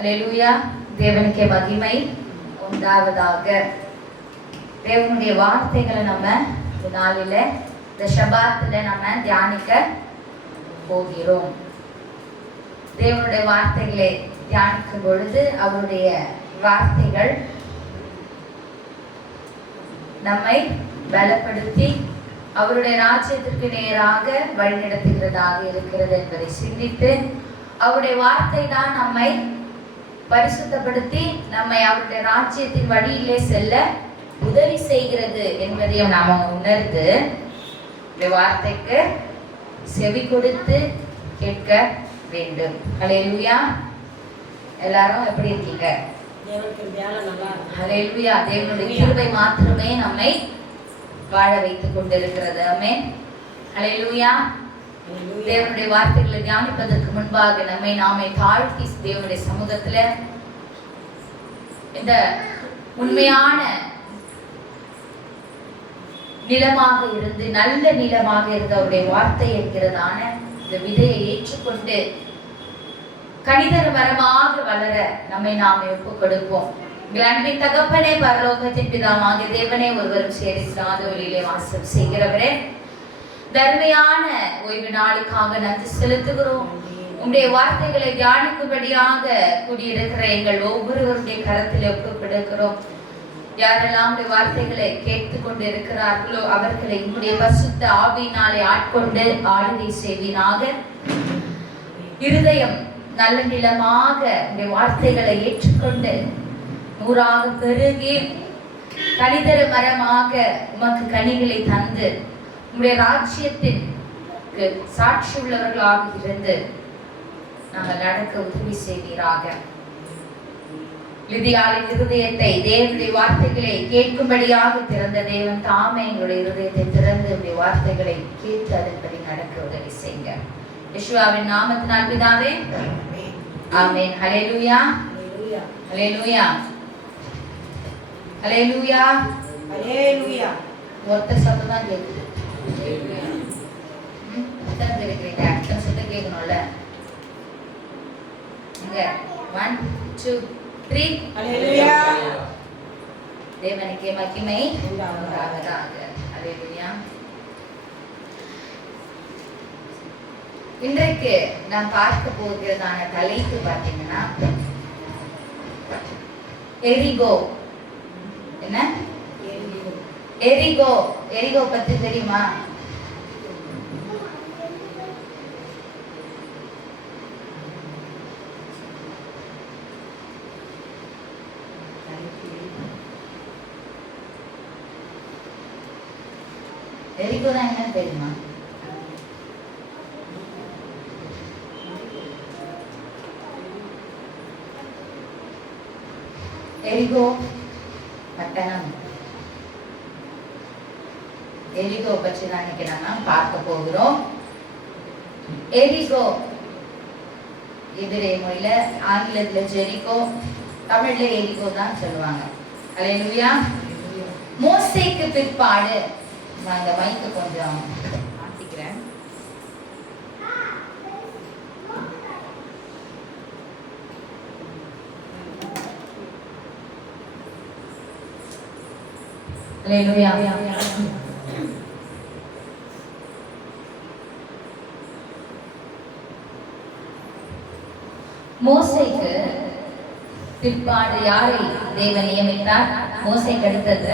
அல்லேலூயா. தேவனுக்கே மகிமை உண்டாவதாக. தேவனுடைய வார்த்தைகளை நம்ம இந்த நாளில இந்த ஷபாத்துல நம்ம தியானிக்க போகிறோம். தேவனுடைய வார்த்தைகளை தியானிக்கும் பொழுது அவருடைய வார்த்தைகள் நம்மை பலப்படுத்தி அவருடைய ராஜ்யத்திற்கு நேராக வழிநடத்துகிறதாக இருக்கிறது என்பதை சிந்தித்து, அவருடைய வார்த்தை தான் நம்மை பரிசுத்தப்படுத்தி நம்மை அவருடைய ராஜ்யத்தின் வழியிலே செல்ல உதவி செய்கிறது என்பதையும் நாம உணர்ந்து இந்த வார்த்தைக்கு செவி கொடுத்து கேட்க வேண்டும். அல்லேலூயா. எல்லாரும் எப்படி இருக்கீங்க? அல்லேலூயா. தேவனுடைய கிருபை மாத்திரமே நம்மை வாழ வைத்துக் கொண்டிருக்கிறது. ஆமென். அல்லேலூயா. தேவனுடைய வார்த்தைகளை தியானிப்பதற்கு முன்பாக நம்மை நாமே தாழ்த்தி தேவனுடைய சமூகத்துல இந்த உண்மையான நிலமாக இருந்து, நல்ல நிலமாக இருந்து அவருடைய வார்த்தை என்கிறதான இந்த விதையை ஏற்றுக்கொண்டு கனிதர மரமாக வளர நம்மை நாமே ஒப்புக் கொடுப்போம். அன்பின் தகப்பனே, பரலோகத்தின் பிதாவாகிய தேவனே, ஒருவரும் சேரில்லாத ஒளியிலே வாசம் செய்கிறவரே, தர்மையான ஓய்வு நாளுக்காக நன்றி செலுத்துகிறோம். உங்களுடைய வார்த்தைகளை தியானிக்கும்படியாக கூடியிருக்கிற எங்கள் ஒவ்வொருவருடைய கரத்தில் ஒப்புக்கொடுக்கிறோம். யாரெல்லாம் உடைய வார்த்தைகளை கேட்டுக் கொண்டு இருக்கிறார்களோ அவர்களை உங்களுடைய பரிசுத்த ஆவியினாலே ஆட்கொண்டு ஆளுகை செய்வீராக. இருதயம் நல்ல நிலமாக உடைய வார்த்தைகளை ஏற்றுக்கொண்டு நூறாக பெருகி கனிதர மரமாக உமக்கு கனிகளை தந்து உங்களுடைய ராஜ்யத்திற்கு சாட்சி உள்ளவர்களாக இருந்து நாங்கள் நடக்க உதவி செய்வீராக. லிதியாளின் இருதயத்தை தேவனுடைய வார்த்தைகளை கேட்கும்படியாக திறந்த தேவன் தாமே எங்களுடைய இருதயத்தை திறந்து உங்களுடைய வார்த்தைகளை கேட்டு அதன்படி நடக்க உதவி செய்யுங்க. யெகோவாவின் நாமத்தினால் பிதாவே, ஆமென். ஹல்லேலூயா. ஹல்லேலூயா. ஹல்லேலூயா. ஹல்லேலூயா. ஒருத்தர் சத்தம் தான் கேட்குது. அர்த்தம் சத்தம் கேட்கணும்ல. 1 2 3. ஹல்லேலூயா. தேவனுக்கே மகிமை உண்டாவதாக. ஹல்லேலூயா. இன்றைக்கு நாம் பார்க்க போகிறதான தலைப்பு பார்த்தீங்கன்னா எரிகோ. என்ன? எரிகோ. எரிகோ பத்தி தெரியுமா? எரிகோ தான் என்னன்னு தெரியுமா? எரிகோ பட்டணம். எரிகோ பற்றி தான் இன்னைக்கு நம்ம பார்க்க போகிறோம். எரிகோ எதிரே மொழியில, ஆங்கிலத்துல ஜெரிகோ, தமிழ்ல எரிகோ தான் சொல்லுவாங்க. அல்லேலூயா. மோசேக்கு பிற்பாடு, நான் இந்த மைக்கு கொஞ்சம் மாத்திக்கிறேன். அல்லேலூயா. மோசேக்கு பிற்பாடு யாரை தேவன் நியமித்தார்? மோசேக்கு அடுத்தது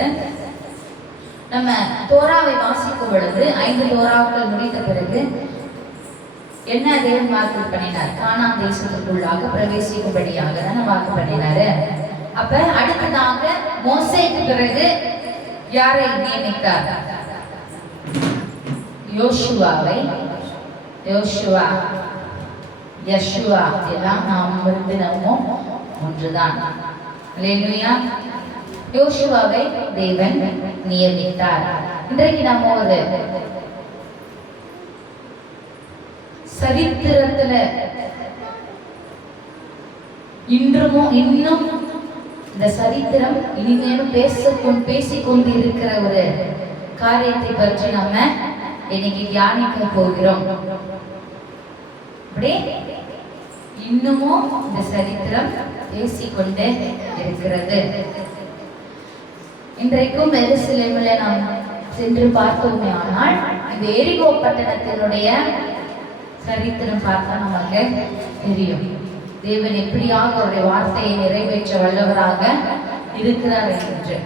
நம்ம தோராவை வாசிக்கும் பொழுது 5 தோராக்கள் முடித்த பிறகு என்ன தேவன் வாக்கு பண்ணினார்? கானான் தேசத்துக்குள்ளாக பிரவேசிக்கும்படியாக தானே வாக்கு பண்ணினாரு. அப்ப அடுத்ததாக மோசேக்கு பிறகு யாரை நியமித்தார்? யோசுவாவை. யோசுவா, யெஷுவா எல்லாம் நாம் நம்ம ஒன்றுதான். அல்லேலூயா. யோசுவாவை தேவன் நியமித்தார். இன்றைக்கு நம்ம ஒரு சரித்திரத்துல இன்னும் இந்த சரித்திரம் இனிமேலும் பேசிக்கொண்டு இருக்கிற ஒரு காரியத்தை பற்றி நம்ம இன்னைக்கு தியானிக்க போகிறோம். இன்னமும் இந்த சரித்திரம் பேசிக்கொண்டே இருக்கிறது. இன்றைக்கும் எருசலேமிலே நாம் சென்று பார்த்தோமே ஆனால் இந்த எரிகோ பட்டணத்தினுடைய சரித்திரம் பார்த்தா நமக்கு தெரியும். தேவன் எப்படியாக அவருடைய வார்த்தையை நிறைவேற்ற வல்லவராக இருக்கிறார் என்று.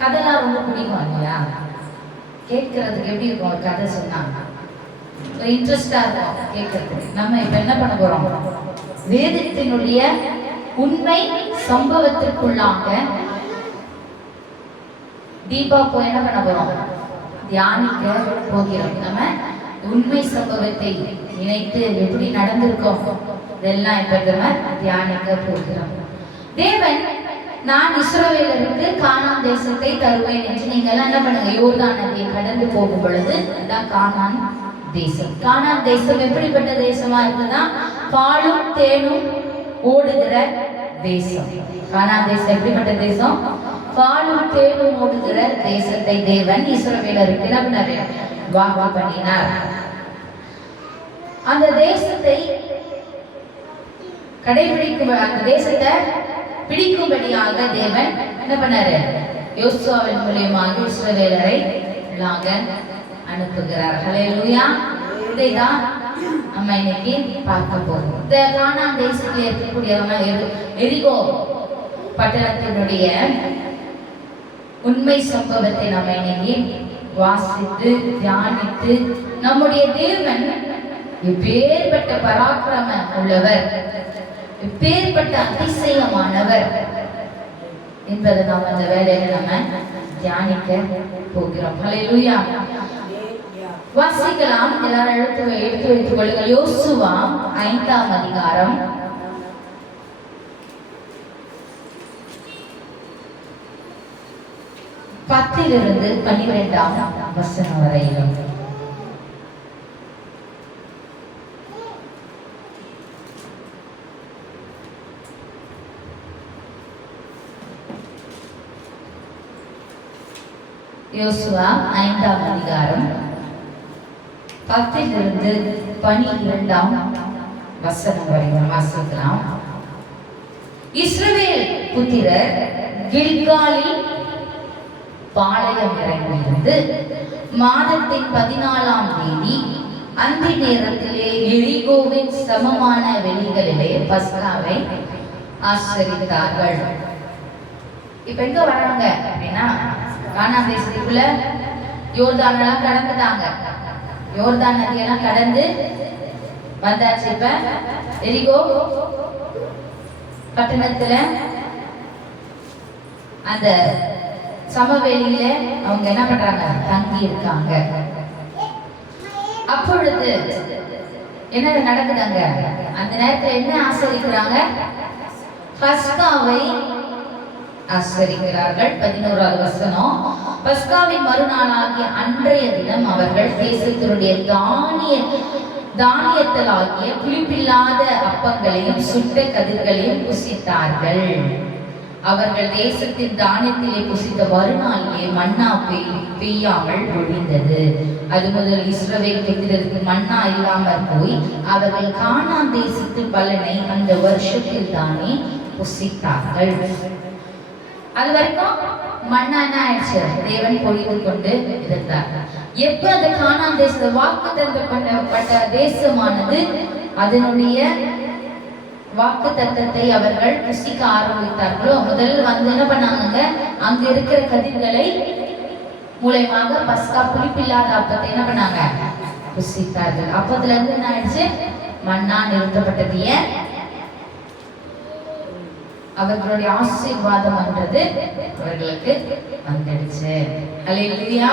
கதைலாம் ரொம்ப பிடிக்கும் இல்லையா? கேட்கறதுக்கு எப்படி இருக்கும்? ஒரு கதை சொன்னாங்க ஒரு இன்ட்ரெஸ்டா இருக்கும் கேட்கறதுக்கு. நம்ம இப்ப என்ன பண்ண போறோம்? வேதத்தினுடைய உண்மை சம்பவத்திற்குள்ளாக தீபா போய் என்ன பண்ண போறோம்? தியானிக்க போகிறோம். நம்ம உண்மை சம்பவத்தை நினைத்து எப்படி நடந்திருக்கோம் இதெல்லாம் இப்ப நம்ம தியானிக்க போகிறோம். தேவன் நான் இஸ்ரவேலருக்கு கானான் தேசத்தை தருவேன் என்று நீங்க எல்லாம் என்ன பண்ணுங்க? யோர்தான் நதியை கடந்து போகும் பொழுது கானான் தேசம். கானான் தேசம் எப்படிப்பட்ட தேசமா இருக்குன்னா பாலும் தேனும் ஓடுகிற தேசம். கானான் தேசம் எப்படிப்பட்ட தேசம்? பாலும் தேனும் ஓடுகிற தேசத்தை தேவன் இஸ்ரவேலருக்கு வாக்கு பண்ணினார். அந்த தேசத்தை கடைபிடிக்கும், அந்த தேசத்தை பிடிக்கும்படியாக தேவன் என்ன பண்ணாரு? யோசுவாவின் மூலமாக இஸ்ரவேலரை அனுப்புகிறார். ஹல்லேலூயா. இதைதான் நம்ம இன்னைக்கு பார்க்க போறோம். இந்த கானான் தேசத்தில் இருக்கக்கூடியவங்க எரிகோ பட்டணத்தினுடைய உண்மை சம்பவத்தை நம்ம இன்னைக்கு வாசித்து தியானித்து நம்முடைய தேவன் எப்பேற்பட்ட பராக்கிரமம் உள்ளவர், எப்பேற்பட்ட அதிசயமானவர் என்பதை நாம் அந்த வேலையில நம்ம தியானிக்க போகிறோம். ஹல்லேலூயா. வாசிக்கலாம். எல்லாரும் எடுத்து வைத்துக் கொள்ளுங்கள். யோசுவா 5ஆம் அதிகாரம் 10 to 12 வசனம் வரையிலும். யோசுவா 5ஆம் அதிகாரம் 10 to 12 வசனம் வரையிலும் வாசிக்கலாம். இஸ்ரவேல் புத்திரர் கில்காலில் பாளையம் இறங்கியிருந்து மாதத்தின் 14ஆம் தேதி அந்த நேரத்திலே எரிகோவின் சமமான வெளிகளிலே பஸ்காவை ஆசரித்தார்கள். இப்ப எங்க வராங்க அப்படின்னா கானான் தேசத்துக்குள்ள யோர்தானெல்லாம் கடந்துட்டாங்க. யோர்தான் நதியெல்லாம் கடந்து வந்தாச்சு. இப்ப எரிகோ பட்டணத்துல அந்த சமவெளியில அவங்க என்ன பண்றாங்க? தங்கி இருக்காங்க. அப்பொழுது என்ன நடக்குதாங்க? அந்த நேரத்துல என்ன ஆசரிக்கிறாங்க? பஸ்காவை ஆசரிக்கிறார்கள். 11வது வசனம். பஸ்காவின் மறுநாளாகிய அன்றைய தினம் அவர்கள் தேசத்தினுடைய தானியத்தலாகிய புளிப்பில்லாத அப்பங்களையும் சுட்ட கதிர்களையும் புசித்தார்கள். அவர்கள் தேசத்தின் தானியத்திலே புசித்த மறுநாளிலே மன்னா பெய்யாமல் ஒழிந்தது. அது முதல் இஸ்ரவேல் புத்திரருக்கு மன்னா இல்லாமல் போய் அவர்கள் கானான் தேசத்து பலனை அந்த வருஷத்தில் தானே புசித்தார்கள். அது வரைக்கும் மன்னா என்ன ஆயிடுச்சு? தேவன் பொழிந்து கொண்டு இருந்தார். எப்ப அந்த கானான் தேச வாக்கு தந்தப்பட்ட தேசமானது அதனுடைய வாக்கு தத்தத்தை அவர்கள் புசிக்க ஆரம்பித்தார்களோ, முதல்ல வந்து என்ன பண்ணாங்க? அங்க இருக்கிற கதிர்களை மூலமாக பஸ்கா புளிப்பில்லாத அப்பத்தை என்ன பண்ணாங்க? புசித்தார்கள். அப்பத்துல இருந்து என்ன ஆயிடுச்சு? மன்னா நிறுத்தப்பட்டது. ஏன்? அவர்களுடைய ஆசீர்வாதம் என்றது அவர்களுக்கு வந்துடுச்சு. ஹல்லேலூயா.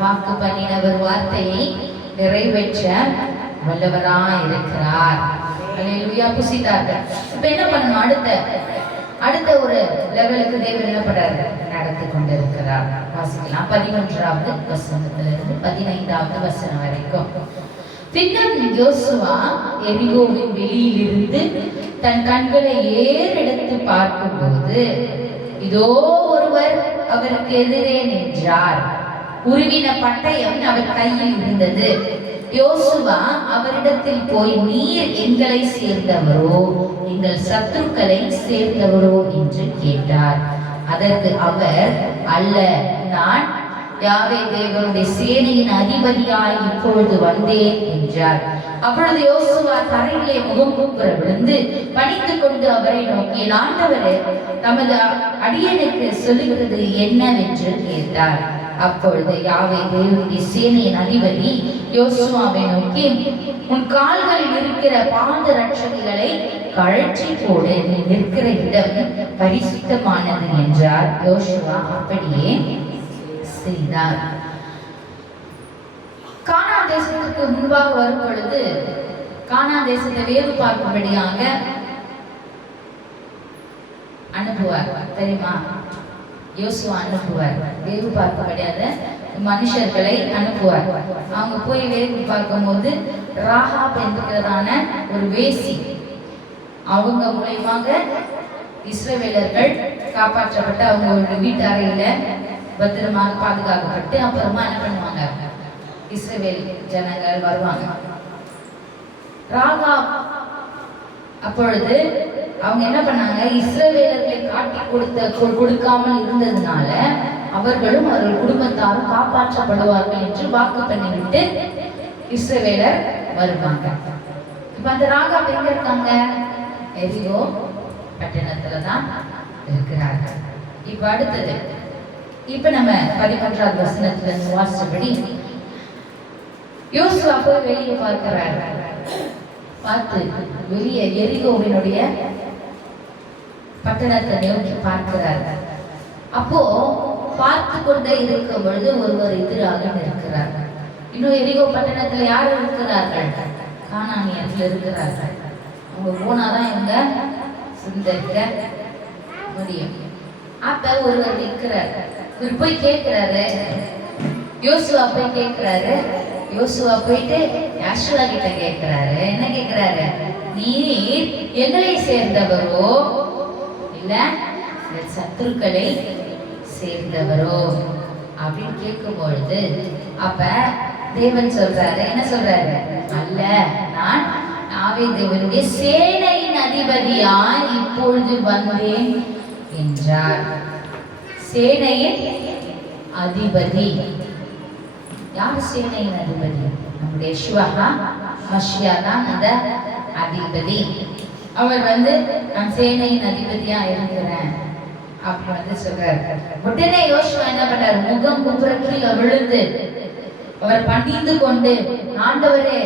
வாக்கு பண்ணினவர் வார்த்தையை நிறைவேற்ற வல்லவராய் இருக்கிறார். ஹல்லேலூயா. புசித்தார்கள். இப்ப என்ன பண்ணணும்? அடுத்த ஒரு லெவலுக்கு தேவன் என்ன பண்றாரு? நடத்தி கொண்டிருக்கிறார். வாசிக்கலாம். 11வது வசனத்திலிருந்து 15வது வசனம் வரைக்கும். பின்னர் யோசுவா எரிகோவின் வெளியிலிருந்து தன் கண்களை ஏறெடுத்து பார்க்கும்போது இதோ ஒருவர் அவருக்கு எதிரே நின்றார். உருவின பட்டயம் அவர் கையில் இருந்தது. யோசுவா அவரிடத்தில் போய், நீர் எங்களை சேர்ந்தவரோ எங்கள் சத்துருக்களை சேர்ந்தவரோ என்று கேட்டார். அதற்கு அவர், அல்ல, நான் யாவே தேவனுடைய சேனையின் அதிபதியாய் இப்பொழுது வந்தேன் என்றார். அப்பொழுது யோசுவா தரையிலே முகங்குப்புற விழுந்து பணிந்து கொண்டு அவரை நோக்கி, ஆண்டவரே, தமது அடியனுக்கு சொல்லுகிறது என்னவென்று கேட்டார். அப்பொழுது யாவே தேவனுடைய சேனையின் அதிபதி யோசுவாவை நோக்கி, உன் கால்களில் இருக்கிற பாத ரட்சணிகளை கழற்றி போடு, நீ நிற்கிற இடம் பரிசுத்தமானது என்றார். யோசுவா அப்படியே செய்தார். கானான் தேசத்துக்கு முன்பாக வரும் பொழுது கானான் தேசத்தை வேவு பார்க்கும்படியாக அனுப்புவார். தெரியுமா? யோசுவா அனுப்புவார். வேவு பார்க்கும்படியாக மனுஷர்களை அனுப்புவார். அவங்க போய் வேவு பார்க்கும் போது ராகாப் என்கிறதான ஒரு வேசி, அவங்க மூலமாக இஸ்ரவேலர்கள் காப்பாற்றப்பட்டு அவங்க வீட்டு அறையில பத்திரமாக பாதுகாக்கப்பட்டு அப்புறமா என்ன பண்ணுவாங்க, இஸ்ரவேல் ஜனங்கள் வருவாங்க. ராகாப் அப்பொழுது அவங்க என்ன பண்ணாங்க, இஸ்ரவேலர்களை காட்டி கொடுக்காமல் இருந்ததுனால அவர்களும் அவர்கள் குடும்பத்தாரும் காப்பாற்றப்படுவார்கள் என்று வாக்கு பண்ணிவிட்டு இஸ்ரவேலர் வருவாங்க. இப்ப அந்த ராகாப் எங்க இருக்காங்க? எரிகோ பட்டணத்துலதான் இருக்கிறார்கள். இப்ப அடுத்தது, இப்ப நம்ம 11வது வசனத்துல வாசிச்சபடி யோசுவா போய் வெளியே பார்க்கிறார். பார்த்து வெளியே எரிகோவினுடைய பட்டணத்தை நோக்கி பார்க்கிறார். அப்போ பார்த்து கொண்டே இருக்கும் பொழுது ஒருவர் எதிராக இருக்கிறார். இன்னும் எரிகோ பட்டணத்துல யார் இருக்கிறார்கள்? கானானியர்கள் இருக்கிறார்கள். அவங்க போனாதான் இவங்க சிந்திக்க முடியும். அப்ப ஒருவர் நிற்கிறார். இவர் போய் கேட்கிறாரு, யோசுவா போய் கேட்கிறாரு. யோசுவா போயிட்டு யாஷுவா கிட்ட கேட்கிறாரு. என்ன கேட்கிறாரு? நீர் எங்களை சேர்ந்தவரோ இல்ல சத்துருக்களை சேர்ந்தவரோ அப்படின்னு கேட்கும் பொழுது அப்ப தேவன் சொல்றாரு, என்ன சொல்றாரு? அல்ல, நான் யாவே தேவனுடைய சேனையின் அதிபதியாய் இப்பொழுது வந்தேன் என்றார். சேனையின் அதிபதி யார்? சேனையின் அதிபதி நம்முடைய யெஷுவா மஷியா தான் அந்த அதிபதி. அவர் நான் சேனையின் அதிபதியா இருக்கிறேன் அப்படி சொல்றாரு. உடனே யோசுவா என்ன பண்றாரு? முகம் குப்புற கீழே விழுந்து அவர் பணிந்து கொண்டு, ஆண்டவரே,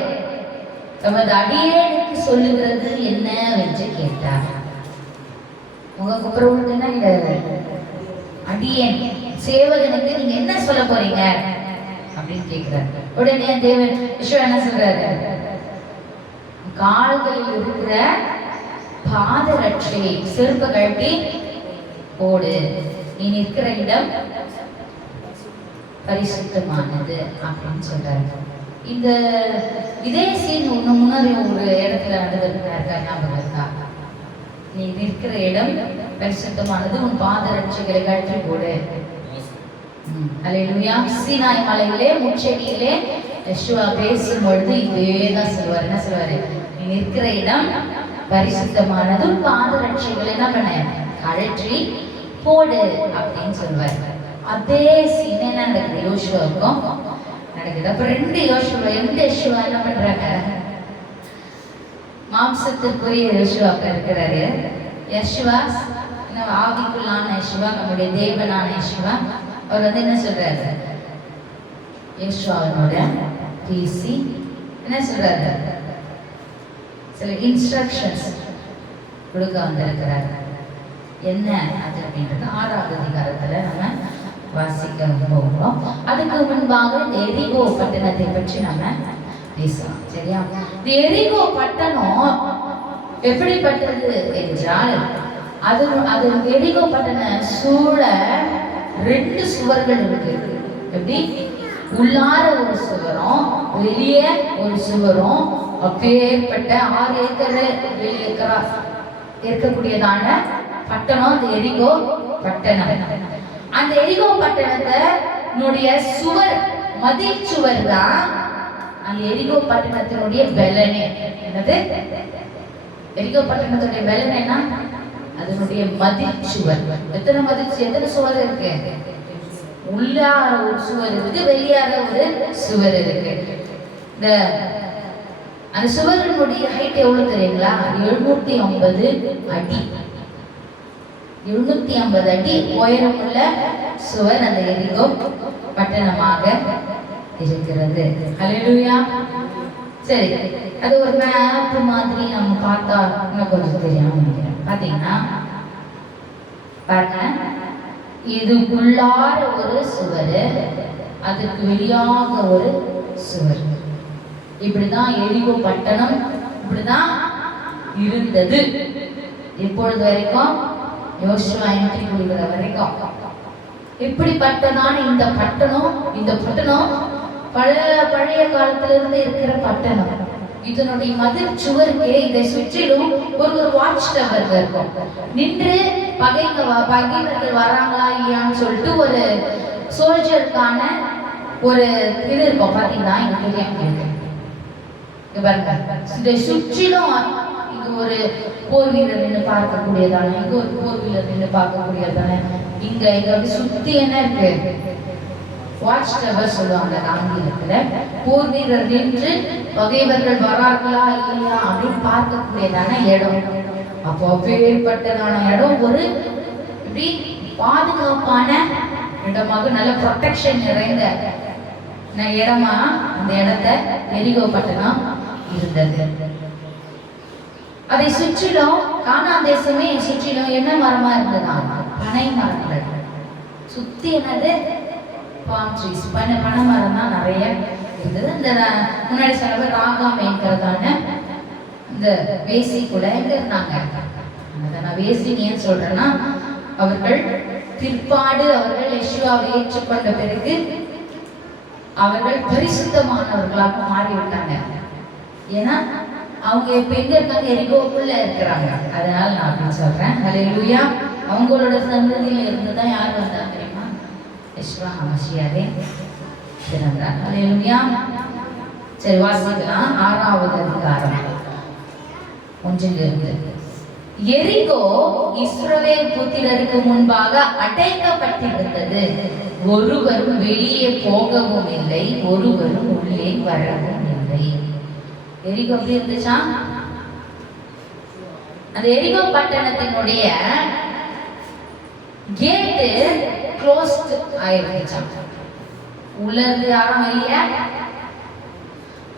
தமது அடியேனுக்கு சொல்லுகிறது என்னவென்று கேட்டார். முகம் குப்புற விழுந்துன்னா இந்த அடியேன் சேவகனுக்கு நீங்க என்ன சொல்ல போறீங்க அப்படின்னு கேட்கிறார். உடனே தேவன் யெஷுவா என்ன சொல்றாரு? கால்களில் இருக்கிற பாத ரட்சையை செருப்பு கழட்டி போடு, நீ நிற்கிற இடம் பரிசுத்தமானது அப்படின்னு சொல்றாரு. இந்த இதே சீன் முன்னாடி ஒரு இடத்துல நடந்திருக்காரு, ஞாபகம் இருக்கா? நீ நிற்கிற இடம் பரிசுத்தமானது, உன் பாத ரட்சைகளை கழட்டி போடு. அல்லேலூயா. சீனாய் மலையிலே முச்செடியிலே யெஷுவா பேசும்பொழுது இதேதான் சொல்வார். என்ன சொல்வாரு? நீ நிற்கிற இடம் பரிசுத்தமானது, பாத ரட்சைகளை என்ன பண்ண கழற்றி போடு அப்படின்னு சொல்வார். அதே சீன் என்ன நடக்குது? யோசுவாவுக்கும் நடக்குது. அப்ப ரெண்டு யெஷுவா என்ன பண்றாங்க? மாம்சத்திற்குரிய யெஷுவா இருக்கிறாரு. யெஷுவா ஆவிக்குள்ளான யெஷுவா, நம்முடைய தேவனான யெஷுவா. அவர் என்ன சொல்றாரு? யெஷுவாவோட பேசி என்ன சொல்றாரு? சில இன்ஸ்ட்ரக்ஷன்ஸ் கொடுக்க வந்திருக்கிறார். என்ன அது அப்படின்றது 6வது அதிகாரத்துல நம்ம வாசிக்க போகிறோம். அதுக்கு முன்பாக எரிகோ பட்டணத்தை பற்றி நம்ம பேசலாம். சரியா? இந்த எரிகோ பட்டணம் எப்படிப்பட்டது என்றால், அது எரிகோ பட்டண சூழ 2 சுவர்கள் இருக்கு. எப்படி? உள்ளார ஒரு சுவரும் வெளியே ஒரு சுவரும். அப்பேற்பட்ட 6 ஏக்கர் இருக்கக்கூடியதான பட்டணம் அந்த எரிகோ பட்டணம். அந்த எரிகோ பட்டணத்தை சுவர், மதில் சுவர் தான் அந்த எரிகோ பட்டணத்தினுடைய பலனே. என்னது எரிகோ பட்டணத்துடைய பலன் என்ன? அதனுடைய மதில் சுவர். எத்தனை சுவர் இருக்கு? உள்ளார ஒரு சுவர் இருக்கு, வெளியாக ஒரு சுவர் இருக்கு. இந்த அந்த சுவரினுடைய ஹைட் எவ்வளவு தெரியுங்களா? 750 அடி. 750 அடி உயரமுள்ள சுவர் அந்த எரிகோ பட்டணமாக இருக்கிறது. ஹல்லேலூயா. சரி, அது ஒரு மேப் மாதிரி நம்ம பார்த்தா இன்னும் கொஞ்சம் தெரியாம நினைக்கிறேன். பாத்தீங்கன்னா பாருங்க, இதுக்குள்ளார ஒரு சுவர், அதுக்கு வெளியாக ஒரு சுவர். இப்படிதான் எரிகோ பட்டணம் இப்படிதான் இருந்தது இப்பொழுது வரைக்கும், யோசுவா என்ட்ரி கொடுக்கிற வரைக்கும். இப்படிப்பட்டதான் இந்த பட்டணம் பழைய காலத்திலிருந்து இருக்கிற பட்டணம். இதனுடைய மதில் சுவருக்கே இதை சுற்றிலும் ஒரு வாட்ச் டவர் இருக்கும். நின்று பகைவர்கள் வராங்களா இல்லையான்னு சொல்லிட்டு ஒரு சோல்ஜருக்கான ஒரு இது இருக்கும். பாத்தீங்கன்னா இங்க தெரியும், இதை சுற்றிலும் இங்க ஒரு போர் வீரர் நின்று பார்க்கக்கூடியதானே, இங்க ஒரு போர் வீரர் நின்று பார்க்கக்கூடியதானே. இங்க அப்படி சுத்தி என்ன இருக்கு? வாட்ச் டவர் சொல்லுவாங்க ஆங்கிலத்துல. போர் வீரர் நின்று பகைவர்கள் வரார்களா இல்லையா அப்படின்னு பார்க்கக்கூடியதான இடம். அப்போ அப்பேற்பட்டதான இடம் ஒரு இப்படி பாதுகாப்பான இடமாக, நல்ல ப்ரொடெக்ஷன் நிறைந்த இடமா அந்த இடத்த எரிகோ பட்டணம் இருந்தது. அதை சுற்றிலும் கானான் தேசமே சுற்றிலும் என்ன மரமா இருந்ததா? பனை மரங்கள். சுத்தி என்னது? பாம் ட்ரீஸ், பனை மரம் தான் நிறைய இருந்தது. இந்த முன்னாடி சொன்ன ராகாமேங்கிறதான இந்த வேசி கூட எங்க இருந்தாங்க? நான் வேசின்னு ஏன் சொல்றேன்னா, அவர்கள் பிற்பாடு அவர்கள் யெஷுவாவை ஏற்றுக்கொண்ட பிறகு அவர்கள் பரிசுத்தமானவர்களாக மாறிவிட்டாங்க. ஏன்னா அவங்க இப்ப எங்க இருக்காங்க? எரிகோக்குள்ள இருக்கிறாங்க. அதனால நான் அப்படி சொல்றேன். ஹல்லேலூயா. அவங்களோட சந்ததியில இருந்துதான் யார் வந்தாங்க தெரியுமா? யெஷுவா மசியாவே பிறந்தார். ஹல்லேலூயா. சரி, வாசிக்கலாம். 6வது அதிகாரம் 1 எரிகோ இஸ்ரவேல் புத்திரருக்கு முன்பாக அடைக்கப்பட்டிருந்தது. ஒருவரும் வெளியே போகவும் இல்லை, ஒருவரும் உள்ளே வரவும் இல்லை. எரிகோ எப்படி இருந்துச்சா? அந்த எரிகோ பட்டணத்தினுடைய கேட்டு க்ளோஸ்ட் ஆயிருந்துச்சா. உள்ள இருந்து யாரும் வெளியே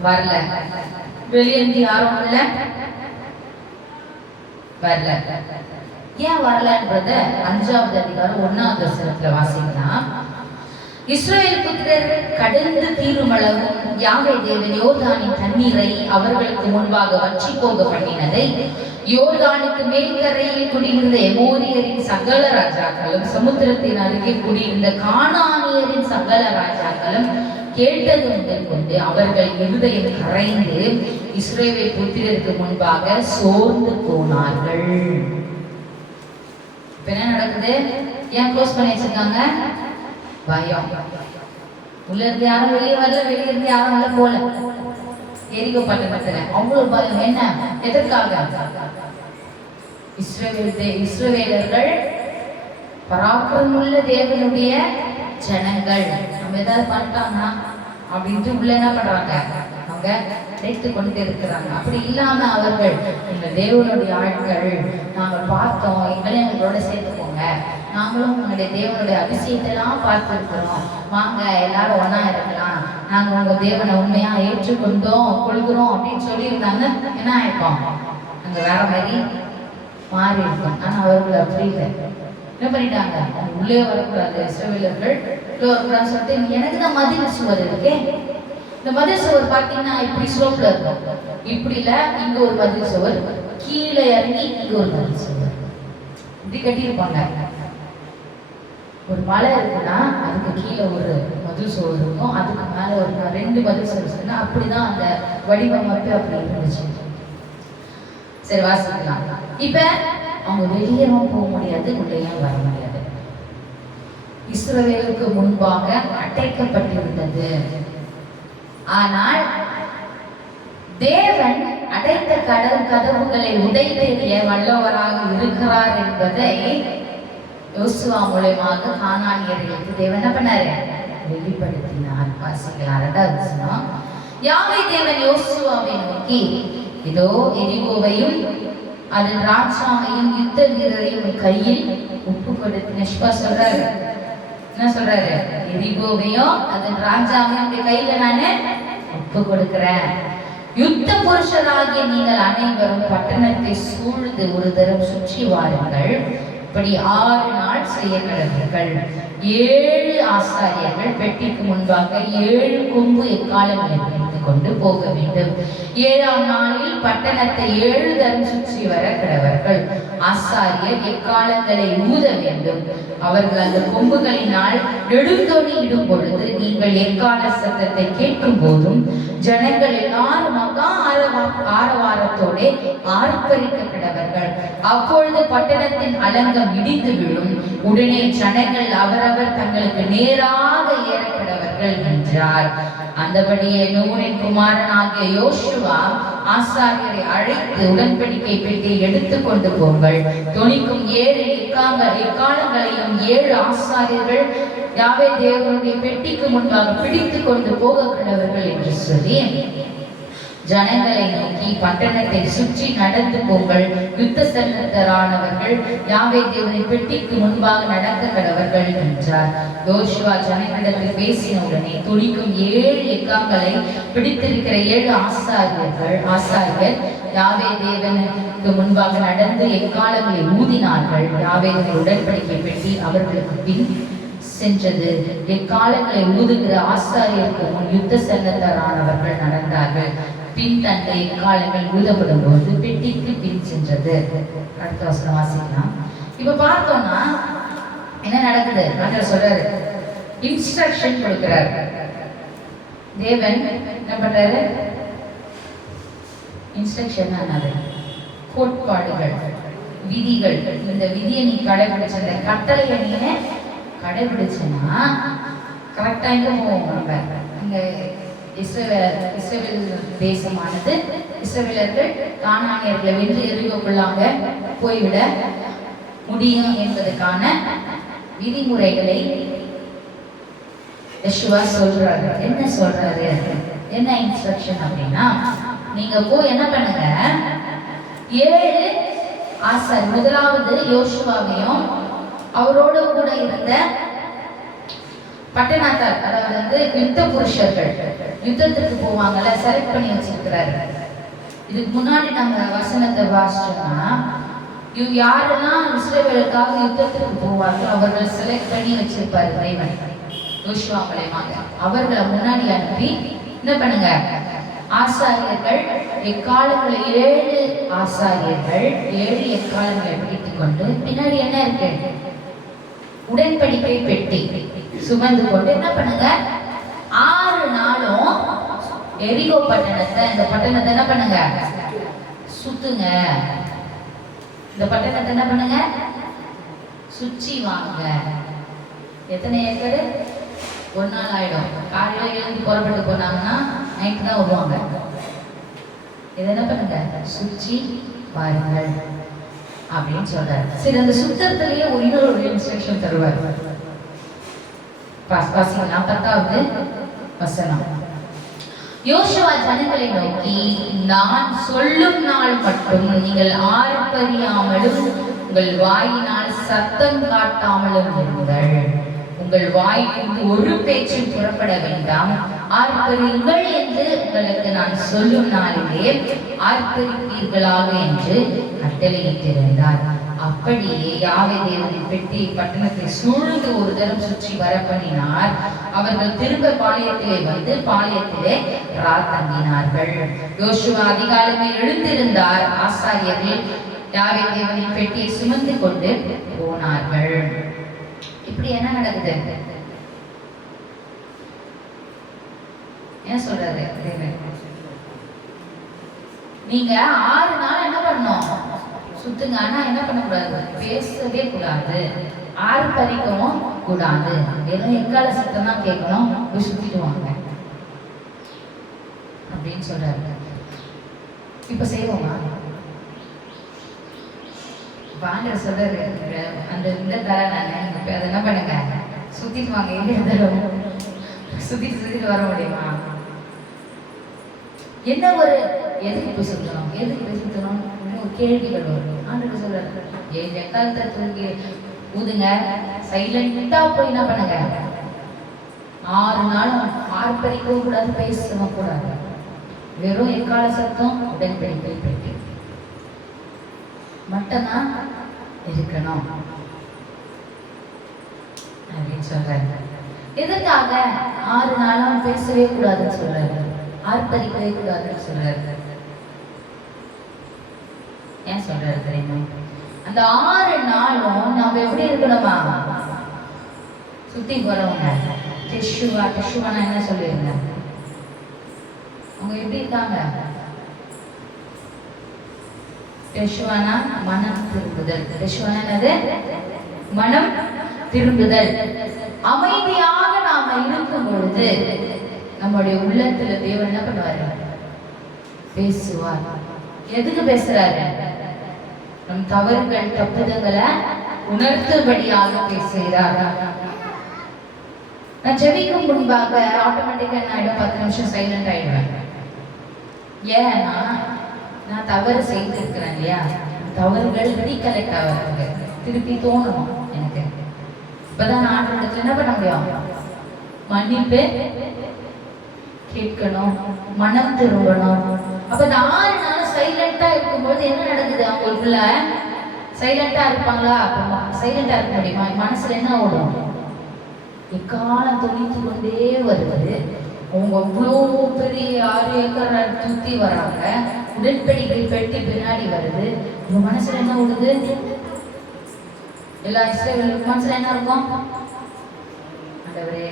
வரல, வெளியே இருந்து யாரும் உள்ள வரல. ஏன் வரலன்றத 5வது அதிகாரம் 1வது வசனத்துல வாசிக்கலாம். இஸ்ரவேல் புத்திரர் கடந்து தீருமளவும் யாவே தேவன் யோர்தானின் தண்ணீரை அவர்களுக்கு முன்பாக வற்றி போக பண்ணினதை யோர்தானுக்கு மேல்கரையில் குடியிருந்த எமோரியரின் சகல ராஜாக்களும் சமுத்திரத்தின் அருகே குடியிருந்த கானானியரின் சகல ராஜாக்களும் கேட்டது முதல் கொண்டு அவர்கள் இருதயம் கரைந்து இஸ்ரவேல் புத்திரருக்கு முன்பாக சோர்ந்து போனார்கள். இப்ப என்ன நடக்குது? ஏன் க்ளோஸ் பண்ணி வச்சிருக்காங்க? பயம். உள்ள இருந்து யாரும் வெளியே வரல, வெளியே இருந்து யாரும் உள்ள போல. எரிகோ பட்டணத்துல அவ்வளவு பயம். என்ன? எதற்காக? இஸ்ரவேலர்கள் பராக்கிரமுள்ள தேவனுடைய ஜனங்கள். நம்ம ஏதாவது பண்ணிட்டாங்கன்னா அப்படின்ட்டு உள்ள என்ன பண்றாங்க? அவங்க நினைத்து கொண்டு இருக்கிறாங்க. அப்படி இல்லாம அவர்கள், இந்த தேவனுடைய ஆட்கள், நாங்கள் பார்த்தோம், எங்களையும் எங்களோட சேர்த்துக்கோங்க, நாங்களும் உங்களுடைய தேவனுடைய அதிசயத்தெல்லாம் பார்த்துருக்கிறோம், வாங்க எல்லாரும் ஒன்னா இருக்கலாம், நாங்க உங்க தேவனை உண்மையா ஏற்றுக்கொண்டோம் கொள்கிறோம் அப்படின்னு சொல்லியிருந்தாங்க. என்ன ஆயிருப்போம்? அங்க வேற மாதிரி மாறி இருக்கும். ஆனா அவர்கள் அப்படி இல்லை. என்ன பண்ணிட்டாங்க? உள்ளே வரக்கூடாது, இஸ்ரவேலர்கள் உள்ளே வரக்கூடாதுன்னு சொல்லிட்டு, எனக்கு தான் மதில் சுவர் இருக்கே. இந்த மதில் சுவர் பார்த்தீங்கன்னா இப்படி ஸ்லோப்ல இருக்கும். இப்படி இல்ல, இங்க ஒரு மதில் சுவர், கீழே இறங்கி இங்க ஒரு மதில் சுவர், இப்படி கட்டியிருப்பாங்க. ஒரு மலை இருக்குன்னா அதுக்கு கீழே ஒரு மதில் சுவர் இருக்கும், அதுக்கு மேல ஒரு 2 மதில் சுவர் இருக்குன்னா அப்படிதான் அந்த வடிவமைப்பு அப்படி இருந்துச்சு. சரி, வாசிக்கலாம். இப்ப அவங்க வெளியேவும் போக முடியாது, உள்ளேயும் வர முடியாது. இஸ்ரவேலுக்கு முன்பாக அடைக்கப்பட்டிருந்தது. ஆனால் தேவன் அடைத்த கதவுகளை உடைத்தெறிய வல்லவராக இருக்கிறார் என்பதை யோசுவா மூலமாக கானானியர்களுக்கு தேவன் என்ன பண்ணாரு? வெளிப்படுத்தினார். வாசிக்கலாம் 2வது வசனம். யாவே தேவன் யோசுவாவை நோக்கி, இதோ எரிகோவையும் அதன் ராஜாவையும் யுத்த வீரரையும் கையில் ஒப்பு கொடுத்து நிஷ்பா சொல்றாரு. என்ன சொல்றாரு? எரிகோவையும் அதன் ராஜாவையும் கையில நானு ஒப்பு கொடுக்கிறேன். யுத்த புருஷராகிய நீங்கள் அனைவரும் பட்டணத்தை சூழ்ந்து ஒரு தரம் சுற்றி வாருங்கள். இப்படி 6 நாள் செய்ய கடவீர்கள். 7 ஆசாரியர்கள் பெட்டிக்கு முன்பாக 7 கொம்பு எக்காலங்களை பிடித்துக் கொண்டு போக வேண்டும். 7ஆம் நாளில் பட்டணத்தை 7 தரம் சுற்றி வர கடவர்கள். ஆசாரியர் எக்காலங்களை ஊத வேண்டும். அவர்கள் அந்த கொம்புகளினால் நெடுந்தொனி இடும் பொழுது நீங்கள் எக்கால சத்தத்தை கேட்கும் போதும் ஜனங்கள் எல்லாரும் மகா ஆரவாரத்தோட ஆர்ப்பரிக்க கடவர்கள். அப்பொழுது பட்டணத்தின் அலங்கம் இடிந்து விழும். உடனே ஜனங்கள் அவரவர் தங்களுக்கு நேராக ஏற கடவர்கள் என்றார். அந்தபடியே நூனின் குமாரனாகிய யோசுவா ஆசாரியரை அழைத்து உடன்படிக்கை பெட்டியை எடுத்துக் கொண்டு போங்கள். தொனிக்கும் 7 எக்காலங்களையும் 7 ஆசாரியர்கள் யாவே தேவனுடைய பெட்டிக்கு முன்பாக பிடித்துக் கொண்டு போக கடவர்கள் என்று சொல்லி ஜனங்களை நோக்கி, பட்டணத்தை சுற்றி நடந்து போங்கள். யுத்த சன்னத்தரானவர்கள் யாவே தேவனின் பெட்டிக்கு முன்பாக நடக்க கடவர்கள் என்றார். யோசுவா ஜனங்களிடத்தில் பேசின உடனே துணிக்கும் 7 எக்காங்களை பிடித்திருக்கிற 7 ஆசாரியர் யாவே தேவனுக்கு முன்பாக நடந்து எக்காலங்களை ஊதினார்கள். யாவே உடன்படிக்கை பெட்டி அவர்களுக்கு பின் சென்றது. எக்காலங்களை ஊதுகிற ஆசாரியருக்கு முன் யுத்த சன்னத்தரானவர்கள் நடந்தார்கள். பின் தன்னை எக்காலங்கள் ஊதப்படும் போது பெட்டிக்கு பின் சென்றது. அடுத்த வசனம் வாசிக்கலாம். இப்ப பார்த்தோம்னா என்ன நடக்குது? ஆண்டவர் சொல்றாரு, இன்ஸ்ட்ரக்ஷன் கொடுக்கிறார். தேவன் என்ன பண்றாரு? இன்ஸ்ட்ரக்ஷன் என்னது? கோட்பாடுகள், விதிகள். இந்த விதியை நீ கடைபிடிச்ச, இந்த கட்டளையை நீ கடைபிடிச்சனா கரெக்டா எங்க போவோம்? நம்ம இங்க இஸ்ரவேல் தேசமானது இஸ்ரவேலர்கள் கானானியர்களை வென்று எரிகோக்குள்ளாக போய்விட முடியும் என்பதற்கான விதிமுறைகளை யெஷுவா சொல்றாரு. என்ன சொல்றாரு? என்ன இன்ஸ்ட்ரக்ஷன் அப்படின்னா, நீங்க போய் என்ன பண்ணுங்க, 7 ஆசாரியர், முதலாவது யோசுவாவையும் அவரோடு கூட இருந்த பட்டணத்தார், அதாவது யுத்த புருஷர்கள், யுத்தத்துக்கு போவாங்கல்ல, செலக்ட் பண்ணி வச்சிருக்கிறாரு. இதுக்கு முன்னாடி நம்ம வசனத்தை வாசிச்சோம்னா, யாரெல்லாம் இஸ்ரவேலுக்காக யுத்தத்துக்கு போவாங்க அவர்கள் செலக்ட் பண்ணி வச்சிருப்பாரு தேவன் யோசுவா மூலமாக. அவர்களை முன்னாடி அனுப்பி என்ன பண்ணுங்க, ஆசாரியர்கள் எக்காலங்களை 7 ஆசாரியர்கள் 7 எக்காலங்களை பிடித்துக் கொண்டு பின்னாடி என்ன இருக்கு, உடன்படிக்கை பெட்டி சுமந்து கொண்டு என்ன பண்ணுங்க, 6 நாளும் எரிகோ பட்டணத்தை, இந்த பட்டணத்தை என்ன பண்ணுங்க, சுத்துங்க. இந்த பட்டணத்தை என்ன பண்ணுங்க, சுற்றி வாங்க. எத்தனை ஏக்கர்? 1 நாள் ஆயிடும். காலையில எழுந்து புறப்பட்டு போனாங்கன்னா நைட்டு தான் வருவாங்க. இதை என்ன பண்ணுங்க, சுற்றி பாருங்கள் அப்படின்னு சொல்றாரு. சரி, அந்த சுத்தத்திலேயே இன்னொரு இன்ஸ்ட்ரக்ஷன் தருவார். வாசிக்கலாம் 10வது வசனம். யோசுவா ஜனங்களை நோக்கி, நான் சொல்லும் நாள் மட்டும் நீங்கள் ஆர்ப்பரியாமலும் உங்கள் வாயினால் சத்தம் காட்டாமலும் இருங்கள். உங்கள் வாயிலிருந்து ஒரு பேச்சும் புறப்பட வேண்டாம். ஆர்ப்பரியுங்கள் என்று உங்களுக்கு நான் சொல்லும் நாளிலே ஆர்ப்பரிப்பீர்களாக என்று கட்டளையிட்டிருந்தார். அப்படியே யாவே தேவனின் பெட்டி பட்டணத்தை சூழ்ந்து ஒரு தரம் சுற்றி வர பண்ணினார். அவர்கள் திரும்ப பாளையத்திலே வந்து பாளையத்திலே தங்கினார்கள். யோசுவா அதிகாலமே எழுந்திருந்தார். ஆசாரியர்கள் யாவே தேவனின் பெட்டியை சுமந்து கொண்டு போனார்கள். இப்படி என்ன நடக்குது? என்ன சொல்றாரு? நீங்க 6 நாள் என்ன பண்ணணும், சுத்துங்க. ஆனா என்ன பண்ணக்கூடாது, பேசவே கூடாது, ஆர்ப்பரிக்கவும் கூடாது. வெறும் எக்கால சத்தம் தான் கேட்கணும், போய் சுத்திட்டு வாங்க அப்படின்னு சொல்றாரு. இப்ப செய்வோமா? ஆண்டவர் சொல்றாரு, அந்த இந்த தர நான் இப்ப அதை என்ன பண்ணுங்க, சுத்திட்டு வாங்க. எங்க இருந்தாலும் சுத்திட்டு வர முடியுமா? என்ன ஒரு எதுக்கு போய் சுத்தணும், எதுக்கு போய் சுத்தணும் ஒரு கேள்விகள் வரும். ஆண்டவர் சொல்றாரு, என் எக்காலத்தை தூக்கி ஊதுங்க, சைலண்டா போய் என்ன பண்ணுங்க, 6 நாளும் ஆர்ப்பரிக்கவும் கூடாது, பேசவும் கூடாது. வெறும் எக்கால சத்தம் உடன்படிக்கை பெட்டி மட்டும்தான் இருக்கணும் அப்படின்னு சொல்றாரு. எதுக்காக 6 நாளும் பேசவே கூடாதுன்னு சொல்றாரு, ஆர்ப்பரிக்கவே கூடாதுன்னு சொல்றாரு. ஏன் சொல்றாரு தெரியுமா? அந்த 6 நாளும் நாம எப்படி இருக்கணுமா? சுத்தி போறவங்க டெஷுவானா என்ன சொல்லிருங்க, அவங்க எப்படி இருக்காங்க? டெஷுவானா மனம் திரும்புதல். டெஷுவானா என்னது? மனம் திரும்புதல். அமைதியாக நாம இருக்கும் பொழுது நம்முடைய உள்ளத்துல தேவன் என்ன பண்ணுவாரு? பேசுவார். எதுக்கு பேசுறாரு? நம் தவறுகள் தப்புதங்களை உணர்த்தும்படியாக பேசுகிறார். நான் ஜெபிக்கும் முன்பாக ஆட்டோமேட்டிக்கா என்ன ஆயிடும், 10 நிமிஷம் சைலண்ட் ஆயிடுவேன். ஏன்னா நான் தவறு செய்திருக்கிறேன் இல்லையா, தவறுகள் ரீகலெக்ட் ஆகுது, திருப்பி தோணணும் எனக்கு. இப்பதான் ஆண்டவரிடத்துல என்ன பண்ண முடியும்? மன்னிப்பு கேட்கணும், மனம் திரும்பணும். அப்ப இந்த 6 நாள் சைலண்டா இருக்கும்போது என்ன நடக்குது? அவங்களுக்குள்ள சைலண்டா இருப்பாங்களா? சைலண்டா இருக்க முடியுமா? மனசுல என்ன ஓடும்? எக்காலம் தொழித்து கொண்டே வருவது. அவங்க அவ்வளோ பெரிய 6 ஏக்கர் சுத்தி வராங்க, உடன்படிக்கை பெட்டி பின்னாடி வருது. உங்க மனசுல என்ன ஓடுது? எல்லா இஸ்ரவேலருக்கு மனசுல என்ன இருக்கும்? ஆண்டவரே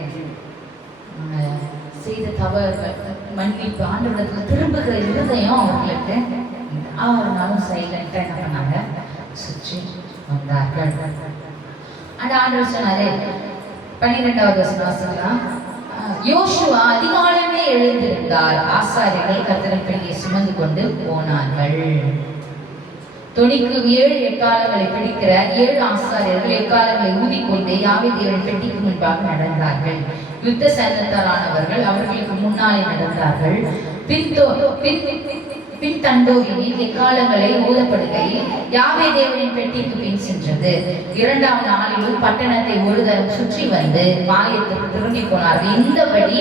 செய்த தவறு மன்னிப்பு, ஆண்டவரிடத்துல திரும்புகிற இருதயம் அவர்களுக்கு. 6 நாளும் சைலண்டா என்ன பண்ணாங்க? சுற்றி வந்தார்கள். ஆண்டவர் சொன்னாரு, 12வது வசனம் வாசிக்கலாம். யோசுவா அதிகாலமே எழுந்திருந்தார், ஆசாரியர்கள் கர்த்தரின் பெட்டியை சுமந்து கொண்டு போனார்கள். தொனிக்கு 7 எக்காலங்களை பிடிக்கிற 7 ஆசாரியர்கள் எக்காலங்களை ஊதிக்கொண்டே யாவே தேவன் பெட்டிக்கு முன்பாக நடந்தார்கள். யுத்த சன்னத்தரானவர்கள் அவர்களுக்கு முன்னாலே நடந்தார்கள். பின் தண்டோரின் எக்காலங்களை ஊதப்படுகையில் யாவே தேவனின் பெட்டிக்கு பின் சென்றது. 2ஆம் நாளிலும் பட்டணத்தை ஒரு தரம் சுற்றி வந்து பாளையத்துக்கு திரும்பி போனார்கள். இந்தபடி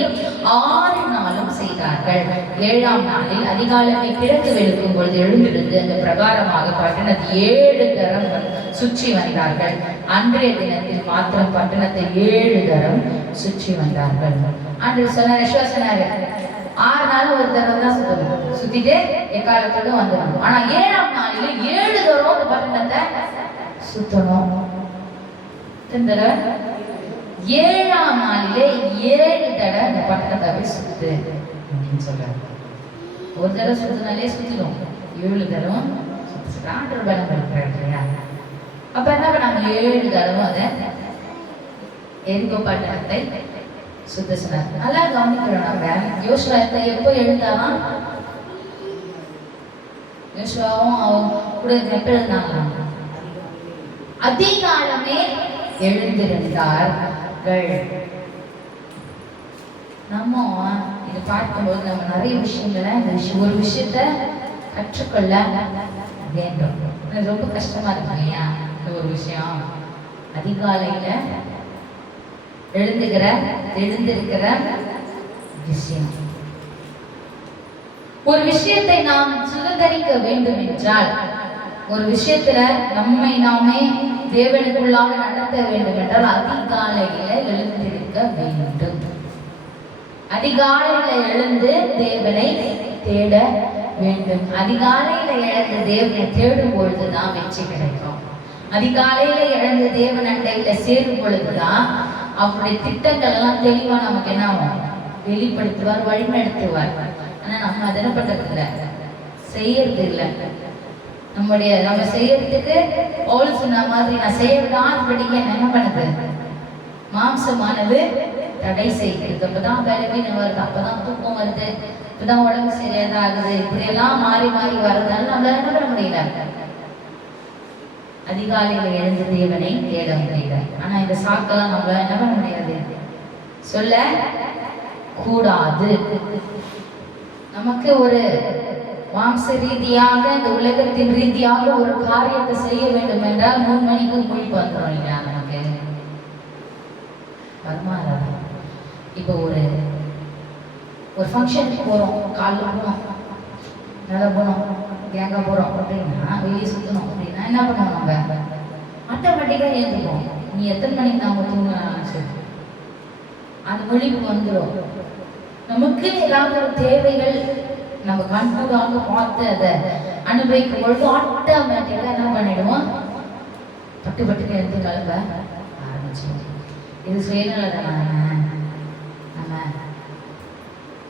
6 நாளும் செய்தார்கள். 7ஆம் நாளில் அதிகாலமே கிழக்கு வெளுக்கும் பொழுது எழுந்திருந்து அந்த பிரகாரமாக பட்டணத்தை 7 தரம் சுற்றி வந்தார்கள். அன்றைய தினத்தில் மாத்திரம் பட்டணத்தை 7 தரம் சுற்றி வந்தார்கள். அன்று சொன்னார், சொன்னாரு 6 நாள் ஒரு தடவை தான் சுத்தணும், சுத்திட்டு எக்காலத்தோட வந்துடணும். ஆனா 7ஆம் நாளில 7 தடவை அந்த பட்டணத்தை சுத்தணும். 7ஆம் நாளிலே 7 தடவை அந்த பட்டணத்தை சுத்து அப்படின்னு சொல்றாரு. ஒரு தடவை சுத்தினாலே சுத்திடும், 7 தடவை ஆண்டவர் பலம் இருக்கிறார் இல்லையா? அப்ப என்ன பண்ணாங்க? 7 தடவை அதை எரிகோ பட்டணத்தை சுத்த சொன்னார். நல்லா கவனிக்கிறோம். நம்ம யோசுவா எப்போ எழுந்தானா? யோசுவாவும் அவங்க கூட எப்ப எழுந்தாங்களாம்? அதிகாலமே எழுந்திருந்தார்கள். நம்ம இதை பார்க்கும்போது நம்ம நிறைய விஷயங்களை ஒரு விஷயத்த கற்றுக்கொள்ள வேண்டும். ரொம்ப கஷ்டமா இருக்கு இல்லையா? இந்த ஒரு விஷயம் அதிகாலையில எழுந்திருக்கிற விஷயம். ஒரு விஷயத்தை நாம் சுதந்திரிக்க வேண்டும் என்றால், ஒரு விஷயத்துல நம்மை நாமே தேவனுக்குள்ளாக நடத்த வேண்டும் என்றால் அதிகாலையில எழுந்திருக்க வேண்டும். அதிகாலையில எழுந்து தேவனை தேட வேண்டும். அதிகாலையில எழுந்து தேவனை தேடும் பொழுதுதான் வெற்றி கிடைக்கும். அதிகாலையில எழுந்து தேவன் அண்டையில சேரும் பொழுதுதான் அவருடைய திட்டங்கள் எல்லாம் தெளிவா நமக்கு என்ன ஆகும்? வெளிப்படுத்துவார், வழிநடத்துவார். ஆனா நம்ம அதை என்ன பண்றது இல்லை, செய்யறது இல்லை. நம்ம செய்யறதுக்கு பவுல் சொன்ன மாதிரி நான் செய்யறதான்படிக்கு என்ன பண்ணுது? மாம்சமானது தடை செய்கிறது. அப்பதான் பலவீனம் வருது, அப்பதான் தூக்கம் வருது, இப்பதான் உடம்பு சரியாதாகுது, இப்படி எல்லாம் மாறி மாறி வர்றதால நம்மளால என்ன பண்ண முடியல, அதிகாலையில் எழுந்து தேவனை தேட முடியல. ஆனா இந்த சாக்கெல்லாம் நம்மளால என்ன பண்ண முடியாது, சொல்ல கூடாது. நமக்கு ஒரு மாம்ச ரீதியாக, இந்த உலகத்தின் ரீதியாக ஒரு காரியத்தை செய்ய வேண்டும் என்றால் 3 மணிக்கு முழிப்பு வந்துடும் இல்லையா நமக்கு, வருமானம். இப்போ ஒரு ஃபங்க்ஷனுக்கு போறோம், காலைல போனோம், நல்லா போனோம், கேங்கா போறோம் அப்படின்னா, வெளியே சுத்தணும் அப்படின்னா என்ன பண்ணுவோம், நம்ம ஆட்டோமேட்டிக்கா ஏற்றுப்போம். நீ எத்தனை மணிக்கு நாம தூங்கலாம் சரி, அந்த மொழிக்கு வந்துடும். நமக்கு ஏதாவது ஒரு தேவைகள் நம்ம கண்கூடாக பார்த்து அதை அனுபவிக்கும் பொழுது ஆட்டோமேட்டிக்கா என்ன பண்ணிடுவோம், பட்டு பட்டுக்கு எடுத்து கலப்ப ஆரம்பிச்சோம். இது சுயநலதான நம்ம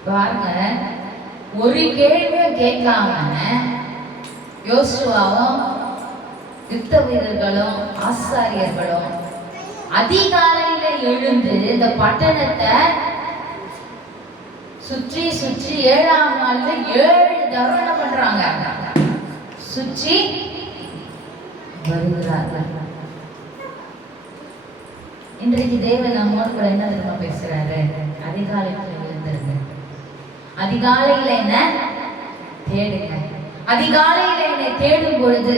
பாருங்க. ஒரு கேள்வியும் கேட்காம யோசுவாவும் யுத்த வீரர்களும் ஆசாரியர்களும் அதிகாலையில எழுந்து இந்த பட்டணத்தை சுற்றி சுற்றி 7ஆம் நாள்ல 7 தவணை பண்றாங்க, சுற்றி வருகிறார்கள். இன்றைக்கு தேவன் நம்மோடு கூட என்ன தெரியுமா பேசுறாரு, அதிகாலையில எழுந்திருங்க, அதிகாலையில என்ன தேடுங்க. அதிகாலையில என்னை தேடும் பொழுது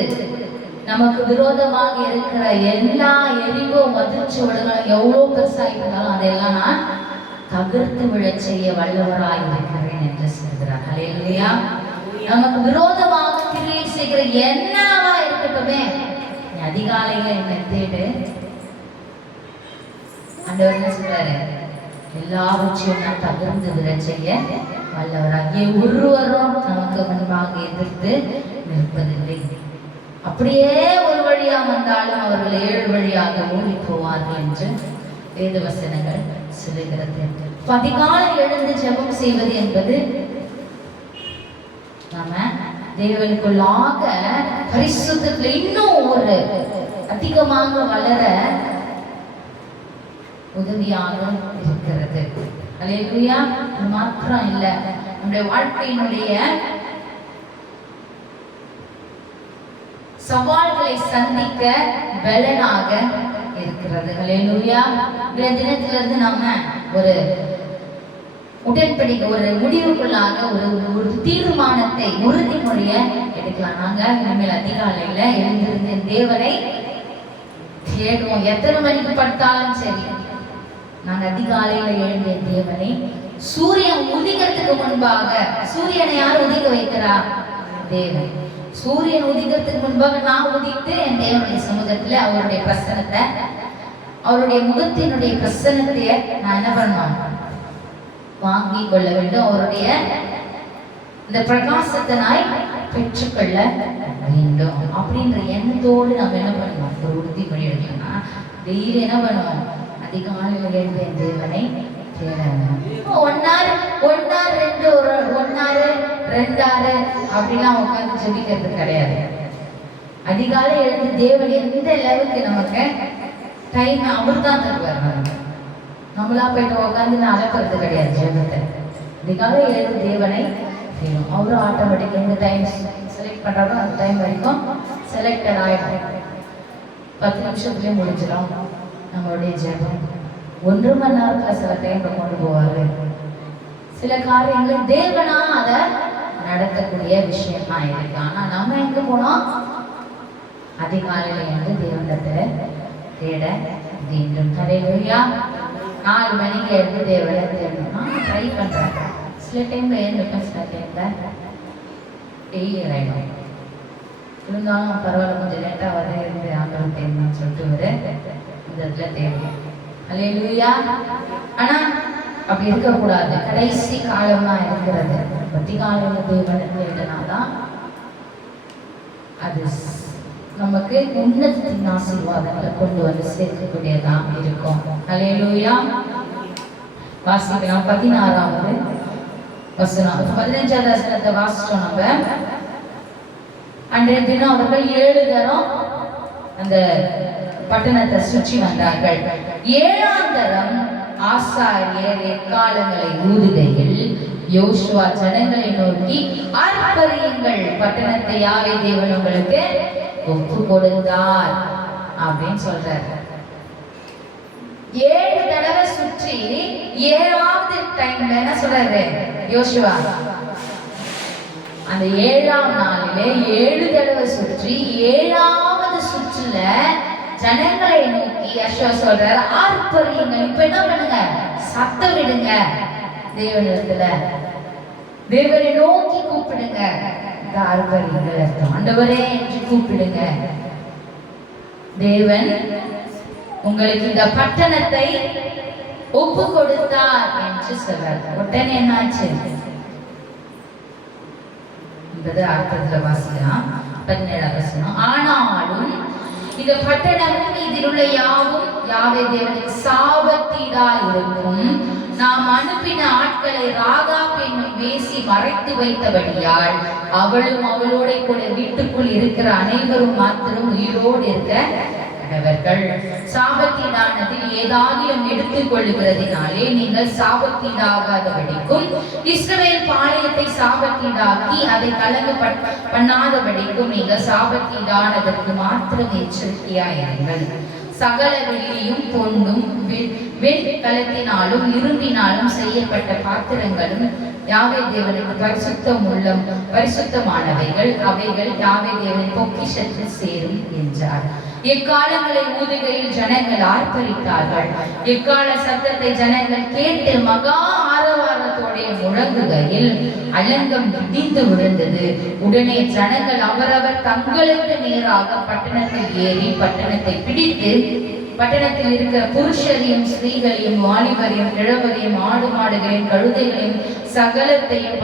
நமக்கு விரோதமாக இருக்கிற எல்லா எரிவோ மதிர்ச்சுவடுகளும் எவ்வளவு பெருசாயிருந்தாலும் அதையெல்லாம் நான் தகர்த்து விழச் செய்ய வல்லவராய் இருக்கிறேன் என்று சொல்கிறார். ஹல்லேலூயா. நமக்கு விரோதமாக கிரியை செய்கிற என்னவா இருக்கட்டுமே, அதிகாலையில என்னை தேடு. ஆண்டவர் என்ன சொல்றாரு, எல்லாவற்றையும் நான் தகர்ந்து விழச் செய்ய வல்லவராகிய ஒருவரும் நமக்கு முன்பாக எதிர்த்து நிற்பதில்லை. அப்படியே ஒரு வழியா வந்தாலும் அவர்கள் 7 வழியாக ஓடி போவார்கள் என்று வேத வசனங்கள் சொல்லுகிறது. அதிகாலை எழுந்து ஜெபம் செய்வது என்பது நாம தேவனுக்குள்ளாக பரிசுத்தத்துல இன்னும் ஒரு அதிகமாக வளர உதவியாக இருக்கிறது. அல்லேலூயா. அது மாத்திரம் இல்ல, நம்முடைய வாழ்க்கையினுடைய சவால்களை சந்திக்க பலனாக இருக்கிறது. அல்லேலூயா. இந்த தினத்திலிருந்து நாம ஒரு உடன்படிக்கை, ஒரு முடிவுக்குள்ளாக ஒரு தீர்மானத்தை, உறுதிமொழிய எடுக்கலாம். நாங்க இனிமேல் அதிகாலையில எழுந்திருந்து தேவனை தேடுவோம். எத்தனை மணிக்கு படுத்தாலும் சரி, நாங்க அதிகாலையில எழுந்திய தேவனை, சூரியன் உதிக்கிறதுக்கு முன்பாக, சூரியனை யார் உதிக்க வைக்கிறா, தேவன். சூரியன் உதிக்கிறதுக்கு முன்பாக நான் உதித்து என் தேவனுடைய சமூகத்துல அவருடைய பிரசனத்தை, அவருடைய முகத்தினுடைய பிரசனத்தைய நான் என்ன பண்ணுவேன், வாங்கி கொள்ள வேண்டும். அவருடைய இந்த பிரகாசத்தை நான் பெற்றுக்கொள்ள வேண்டும் அப்படின்ற எண்ணத்தோடு நம்ம என்ன பண்ணுவோம், ஒரு உறுதிமொழி எடுக்கணும்னா டெய்லி என்ன பண்ணுவோம், அதிகாலையில் எழுந்த தேவனை தேடணும். 1 hour 2 hour அப்படிலாம் உட்காந்து ஜெபிக்கிறது கிடையாது. அதிகாலை எழுந்து தேவன் எந்த அளவுக்கு நமக்கு டைம் அவர் தான் தருவார். நம்மளா போயிட்டு உட்காந்து நான் அழைக்கிறது கிடையாது. ஜெபத்தை அதிகாலை எழுந்து தேவனை செய்யணும். அவரும் ஆட்டோமேட்டிக் எந்த டைம் செலக்ட் பண்றாரோ அந்த டைம் வரைக்கும் செலக்டட் ஆகிடும். 10 நிமிஷத்துலேயே முடிஞ்சிடும் நம்மளுடைய ஜெபம். 1 மணி நேரத்துல சில டைம்ல கொண்டு போவாரு. சில காரியங்கள் தேவனா அதை நடத்தக்கூடிய விஷயமா இருக்கு. ஆனா நம்ம எங்க போனோம், அதிகாலையில இருந்து தேவனிடத்துல தேட வேண்டும். ஹல்லேலூயா. 4 மணிக்கு எழுந்து தேவனை தேடணும். நான் ட்ரை பண்றேன். சில டைம்ல எழுந்துப்பேன், சில டைம்ல டெய்லி ஆயிடும். இருந்தாலும் பரவாயில்ல, கொஞ்சம் லேட்டா வர இருந்து ஆண்டவன் தேடணும்னு சொல்லிட்டு ஒரு இந்த இடத்துல தேடுவேன். ஹல்லேலூயா. ஆனா அப்படி இருக்கக்கூடாது. கடைசி காலமா இருக்கிறது. அதிகாலையில தேவனை தேடினாதான் அது நமக்கு உன்னதத்தின் ஆசீர்வாதங்களை கொண்டு வந்து சேர்க்கக்கூடியதா இருக்கும். ஹல்லேலூயா. வாசிக்கலாம் 16வது வசனம். 15வது வசனத்தை வாசிச்சோம் நம்ம. அன்றைய தினம் அவர்கள் 7 தரம் அந்த பட்டணத்தை சுற்றி வந்தார்கள். 7ஆம் தரம் ஆசாரியர் எக்காலங்களை ஊதுகையில் யோசுவா ஜனங்களை நோக்கி, ஆர்ப்பரியுங்கள், பட்டணத்தை யாவே தேவன் உங்களுக்கு ஒப்பு கொடுத்தார் அப்படின்னு சொல்றாரு. 7 தடவை சுற்றி 7வது டைம்ல என்ன சொல்றாரு யோசுவா? அந்த 7ஆம் நாளிலே 7 தடவை சுற்றி 7வது சுற்றுல ஜனங்களை நோக்கி யோசுவா சொல்றாரு, ஆர்ப்பரியுங்கள். இப்ப என்ன பண்ணுங்க? சத்தம் விடுங்க. தேவனிடத்துல தேவனை நோக்கி கூப்பிடுங்க. ஆர்ப்பரியுங்கள், ஆண்டவரே என்று கூப்பிடுங்க. தேவன் உங்களுக்கு இந்த பட்டணத்தை ஒப்பு கொடுத்தார் என்று சொல்றார். உடனே என்னாச்சு என்பது அர்த்தத்துல வாசிக்கலாம். 17வது வசனம். ஆனாலும் இந்த பட்டணமும் இதில் உள்ள யாவும் யாவே தேவனுக்கு சாபத்தீடா இருக்கும். நாம் அனுப்பின ஆட்களை ராகாப் என்னும் வேசி மறைத்து வைத்தபடியால் அவளும் அவளோட கூட வீட்டுக்குள் இருக்கிற அனைவரும் மாத்திரம் உயிரோடு இருக்க கடவர்கள். சாபத்தீடானதில் ஏதாகிலும் எடுத்துக் கொள்ளுகிறதினாலே நீங்கள் சாபத்தீடாகாதபடிக்கும் இஸ்ரவேல் பாளையத்தை சாபத்தீடாக்கி அதை கலங்க பண்ணாதபடிக்கும் நீங்கள் சாபத்தீடானதற்கு மாத்திரம் எச்சரிக்கையாயிருங்கள். சகல வெள்ளியும் பொன்னும் வெண்கலத்தினாலும் இரும்பினாலும் செய்யப்பட்ட பாத்திரங்களும் யாவே தேவனுக்கு பரிசுத்தமானவைகள், அவைகள் யாவே தேவன் பொக்கிஷத்தில் சேரும் என்றார். எக்காலங்களை ஊதுகையில் ஜனங்கள் ஆர்ப்பரித்தார்கள். எக்கால சத்தத்தை ஜனங்கள் கேட்டு மகா ஆரவாரத்தோட முழங்குகையில் அலங்கம் இடிந்து விழுந்தது. உடனே ஜனங்கள் அவரவர் தங்களுக்கு நேராக பட்டணத்தில் ஏறி பட்டணத்தை பிடித்து பட்டணத்தில் இருக்கிற புருஷரையும் ஸ்திரீகளையும் வாலிபரையும் கிழவரையும் ஆடு மாடுகளையும் கழுதைகளையும் சகலத்தையும்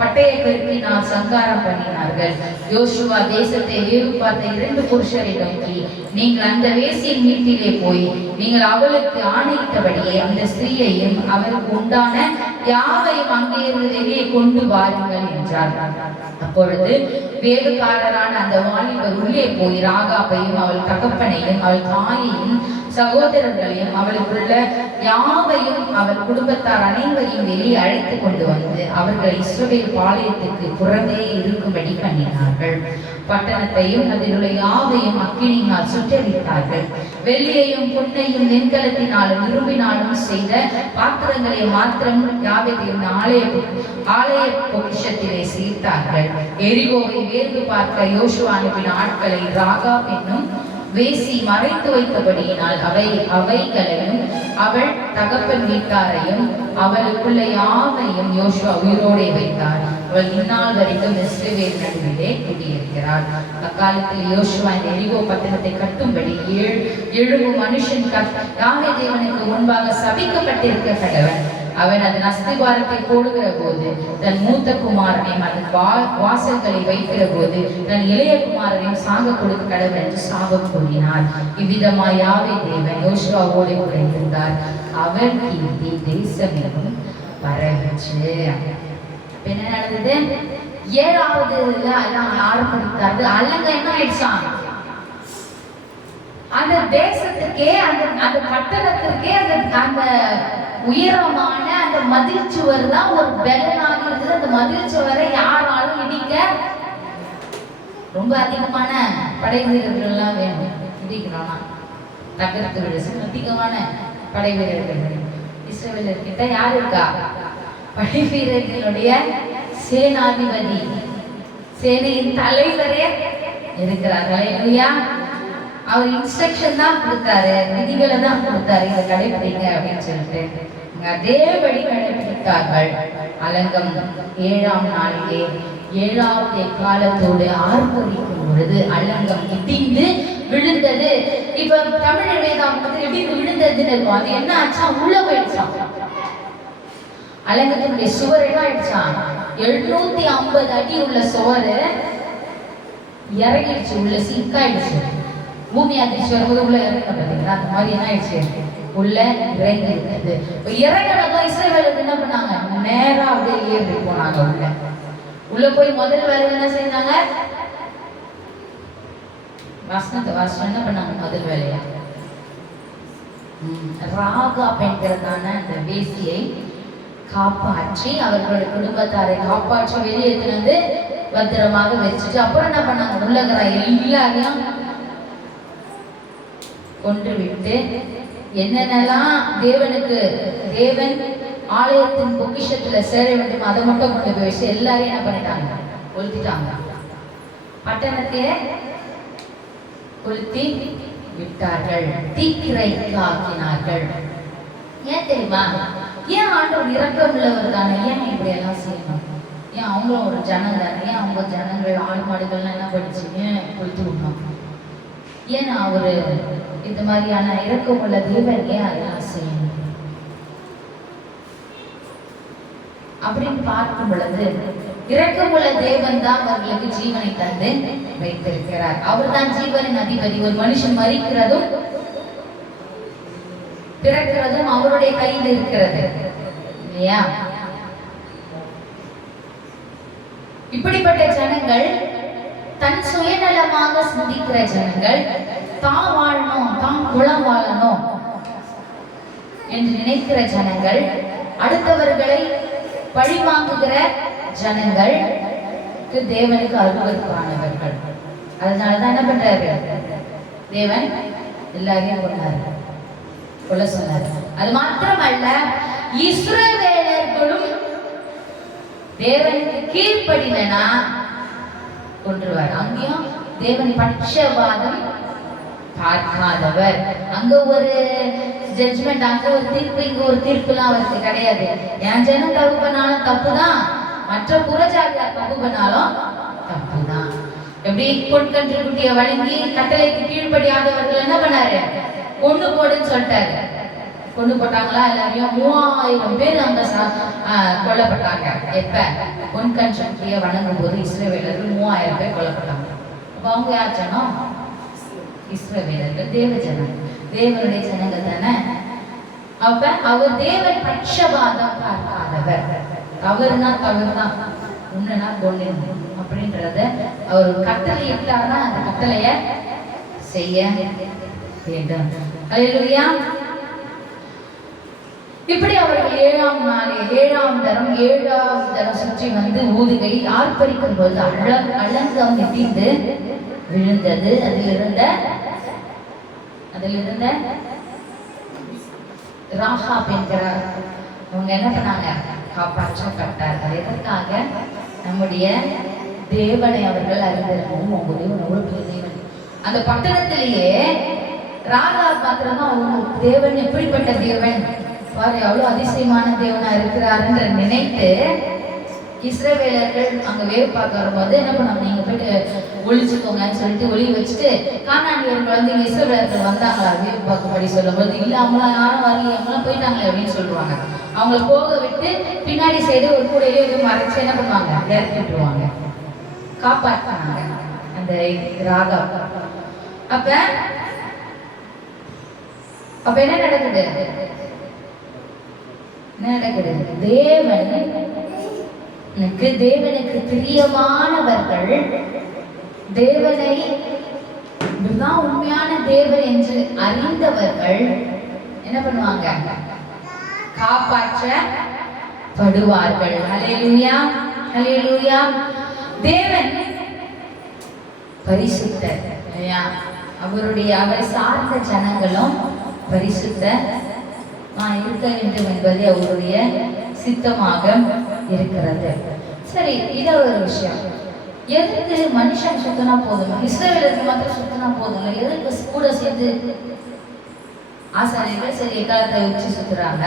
பட்டய கருப்பினால் சங்காரம் பண்ணினார்கள். யோசுவா தேசத்தை வேவு பார்த்த 2 புருஷரை நோக்கி, நீங்கள் அந்த வேசியின் வீட்டிலே போய் நீங்கள் அவளுக்கு ஆணையிட்டபடியே அந்த ஸ்திரீயையும் அவருக்கு உண்டான யாவையும் அங்கே இருந்து வெளியே கொண்டு வாருங்கள் என்றார். அப்பொழுது வேவுக்காரரான அந்த வாலிபர் உள்ளே போய் ராகாப்பையும் அவள் தகப்பனையும் அவள் தாயையும் சகோதரர்களையும் அவளுக்குள்ள யாவையும் அவள் குடும்பத்தார் அனைவரையும் வெளியே அழைத்து கொண்டு வந்து அவர்களை இஸ்ரவேல் பாளையத்துக்கு புறமே இருக்கும்படி பண்ணினார்கள். பட்டணத்தையும் அதில் உள்ள யாவையும் அக்கினியினால் சுட்டரித்தார்கள். வெள்ளியையும் பொன்னையும் வெண்கலத்தினாலும் இரும்பினாலும் செய்த பாத்திரங்களை மாத்திரம் யாவையும் ஆலய பொக்கிஷத்திலே சேர்த்தார்கள். எரிகோவை வேர்ந்து பார்க்க யோசுவா அனுப்பின ஆட்களை ராகாப் என்னும் வேசி மறைத்து வைத்தபடியினால் அவைகளையும் அவள் தகப்பன் வீட்டாரையும் அவளுக்குள்ள யாவையும் யோசுவா உயிரோடே வைத்தார். அவள் இந்நாள் வரைக்கும் இஸ்ரவேல் நடுவிலே குடியிருக்கிறார். அக்காலத்தில் யோசுவா இந்த எரிகோ பட்டணத்தை கட்டும்படி 7 மனுஷன் யாவே தேவனுக்கு முன்பாக சபிக்கப்பட்டிருக்க கடவன். அவன் அதன் அஸ்திவாரத்தை போடுகிற போது தன் மூத்த குமாரனையும் அதன் வாசல்களை வைக்கிற போது தன் இளைய குமாரனையும் சாக கொடுக்க கடவுள் என்று சாபம் கூறினார். இவ்விதமாய் யாவே தேவன் யோசுவாவோடு கூட இருந்தார். அவர் கீர்த்தி தேசமெங்கும் பரவிச்சு. என்ன நடந்தது? 7வது ஆரம்பித்தாரு. அலங்க என்ன ஆயிடுச்சான்? அந்த தேசத்துக்கே அந்த பட்டணத்திற்கே அந்த உயரமான அந்த மதில் சுவர் தான் ஒரு பெலனாக இருந்தது. அந்த மதில் சுவரை யாராலும் இடிக்க ரொம்ப அதிகமான படை வீரர்கள் எல்லாம் வேணும். இடிக்கணும்னா தகர்த்து விட அதிகமான படை வீரர்கள். இஸ்ரவேலர் கிட்ட யார் இருக்கா? படை வீரர்களுடைய சேனாதிபதி, சேனையின் தலைவரே இருக்கிறார். ஹல்லேலூயா. அவர் இன்ஸ்ட்ரக்ஷன் தான் கொடுத்தாரு, விதிகளை தான் கொடுத்தாரு, இதை கடைபிடிங்க அப்படின்னு சொல்லிட்டு அதேபடி கடைபிடித்தார்கள். அலங்கம் 7ஆம் நாளிலே 7வது காலத்தோடு ஆர்ப்பரிக்கும் பொழுது அலங்கம் இடிந்து விழுந்தது. இப்ப தமிழ் வேதாகமத்தில் இடிந்து விழுந்ததுன்னு இருக்கும். அது என்ன ஆச்சா? உள்ள போயிடுச்சான். அலங்கத்தினுடைய சுவர் என்ன ஆயிடுச்சான்? 750 அடி உள்ள சுவர் இறங்கிடுச்சு, உள்ள சிங்காயிடுச்சு. பூமி அதிர்ச்சி வரும்போது உள்ள இறங்கினா அந்த மாதிரி என்ன ஆயிடுச்சு? உள்ள இறங்கி இருந்தது. இறங்கினதும் இஸ்ரவேலர் என்ன பண்ணாங்க? நேரா அப்படியே ஏறி போனாங்க. உள்ள போய் முதல் வேலை என்ன செஞ்சாங்க? வாசனம் என்ன பண்ணாங்க? முதல் வேலையா ராகாப் என்கிறதான அந்த வேசியை காப்பாற்றி அவர்களுடைய குடும்பத்தாரை காப்பாற்றி வெளியேற்றினது வந்து பத்திரமாக வச்சுட்டு அப்புறம் என்ன பண்ணாங்க, உள்ளகிற எல்லாரையும் கொன்று விட்டு என்னென்னலாம் தேவன் ஆலயத்தின் பொக்கிஷத்துல சேர வேண்டும் அதை மட்டும் கொண்டு போய் வச்சு எல்லாரையும் என்ன பண்ணிட்டாங்க, கொளுத்திட்டாங்க. பட்டணத்தையே கொளுத்தி விட்டார்கள், தீக்கிரைக்காக்கினார்கள். ஏன் தெரியுமா? ஏன் ஆண்டவர் இரக்கம் உள்ளவர் தானே, ஏன் இப்படி எல்லாம் செய்யணும்? ஏன் அவங்களும் ஒரு ஜனம் தானே, ஏன் அவங்க ஜனங்கள் ஆடு மாடுகள்லாம் என்ன படிச்சு ஏன் கொளுத்து விடணும்? ஏன் அவரு இந்த மாதிரியான இரக்கம் உள்ள தேவன் ஏன் அதெல்லாம் செய்யணும் அப்படின்னு பார்க்கும் பொழுது, இரக்கமுள்ள தேவன் தான் அவர்களுக்கு ஜீவனை தந்து வைத்திருக்கிறார். அவர் தான் ஜீவனின் அதிபதி. ஒரு மனுஷன் மரிக்கிறதும் பிறக்கிறதும் அவருடைய கையில் இருக்கிறது இல்லையா? இப்படிப்பட்ட ஜனங்கள், தன் சுயநலமாக சிந்திக்கிற ஜனங்கள், தான் வாழணும், தான் குலம் வாழணும் என்று நினைக்கிற ஜனங்கள், அடுத்தவர்களை பழிவாங்குகிற ஜனங்கள் தேவனுக்கு அருவருப்பானவர்கள். அதனாலதான் என்ன பண்றாரு, தேவன் எல்லாரையும் கொல்ல சொன்னார். அது மாத்திரமல்ல, இஸ்ரவேலர்களும் தேவனுக்கு கீழ்ப்படினா கொன்றுவார். அங்கேயும் தேவன் பட்சபாதம் பார்க்காதவர். அங்க ஒரு ஜட்ஜ்மெண்ட், அங்க ஒரு தீர்ப்பு, இங்க ஒரு தீர்ப்புலாம் அவருக்கு கிடையாது. என் ஜனம் தப்பு பண்ணாலும் தப்புதான், மற்ற புறஜாதியார் தப்பு பண்ணாலும் தப்புதான். எப்படி பொன்கன்று குட்டிய வழங்கி கட்டளைக்கு கீழ்ப்படியாதவர்கள் என்ன பண்ணாரு, கொண்டு போடுன்னு சொல்லிட்டாரு. கொண்டு போட்டாங்களா? எல்லாரையும் 3000 பேர் அங்க கொல்லப்பட்டாங்க. எப்ப? பொன்கன்று குட்டிய வணங்கும் போது இஸ்ரவேலர்கள் 3000 பேர் கொல்லப்பட்டாங்க. அப்ப அவங்க யார் ஜனம்? இஸ்ரவேலர்கள், தேவ ஜனம், தேவனுடைய ஜனங்கள் தானே. அப்ப அவர் தேவன் பட்சபாதம் பார்க்காதவர். தவறுனா தவறுதான், உண்மைனா கொண்டு அப்படின்றத அவர் கட்டளை இட்டார்னா அந்த கட்டளைய செய்ய வேண்டும். அல்லேலூயா. இப்படி அவர்கள் 7ஆம் தரம் சுற்றி வந்து ஊதுகை ஆர்ப்பரிக்கும் போது அலங்கம் இடிந்து விழுந்தது. அதிலிருந்த ராகாப் என்கிறார் அவங்க என்ன பண்ணாங்க, காப்பாற்றப்பட்டார்கள். எதற்காக? நம்முடைய தேவனை அவர்கள் அறிந்திருக்கும். உங்களுடைய தேவன் அந்த பட்டணத்திலேயே ராகாப் மாத்திரம்தான் அவங்க தேவன் எப்படிப்பட்ட தேவன் பாரு, அவ்வளவு அதிசயமான தேவனா இருக்கிறாருன்ற நினைத்து இஸ்ரவேலர்கள் அங்க வேறு பார்க்க வரும்போது என்ன பண்ணாங்க, நீங்க போயிட்டு ஒளிச்சுக்கோங்கன்னு சொல்லிட்டு ஒளி வச்சுட்டு கானானியர்கள் வந்து இஸ்ரவேலர்கள் வந்தாங்களா வேறு பார்க்கும்படி சொல்லும்போது, இல்ல அவங்களாம் யாரும் வரல, அவங்களாம் போயிட்டாங்களே அப்படின்னு சொல்லுவாங்க. அவங்கள போக விட்டு பின்னாடி சைடு ஒரு கூடையிலே எதுவும் மறைச்சு என்ன பண்ணுவாங்க, இறக்கி விட்டுருவாங்க. காப்பாற்றினாங்க அந்த ராகாப். அப்ப என்ன நடக்குது? தேவனுக்கு பிரியமானவர்கள், தேவனை உண்மையான தேவன் என்று அறிந்தவர்கள் என்ன பண்ணுவாங்க, காப்பாற்றப்படுவார்கள். ஹல்லேலூயா, ஹல்லேலூயா. தேவன் பரிசுத்தர். அவரை சார்ந்த ஜனங்களும் பரிசுத்த இருக்க வேண்டும் என்பது அவருடைய சித்தமாக இருக்கிறது. சரி, இது ஒரு விஷயம். எதுக்கு மனுஷன் சுத்தினா போதும், இஸ்ரவேலருக்கு மாத்திரம் சுத்தினா போதும், எதுக்கு கூட சேர்ந்து ஆசாரியர்கள் சரி எக்காலத்தை வச்சு சுத்துறாங்க,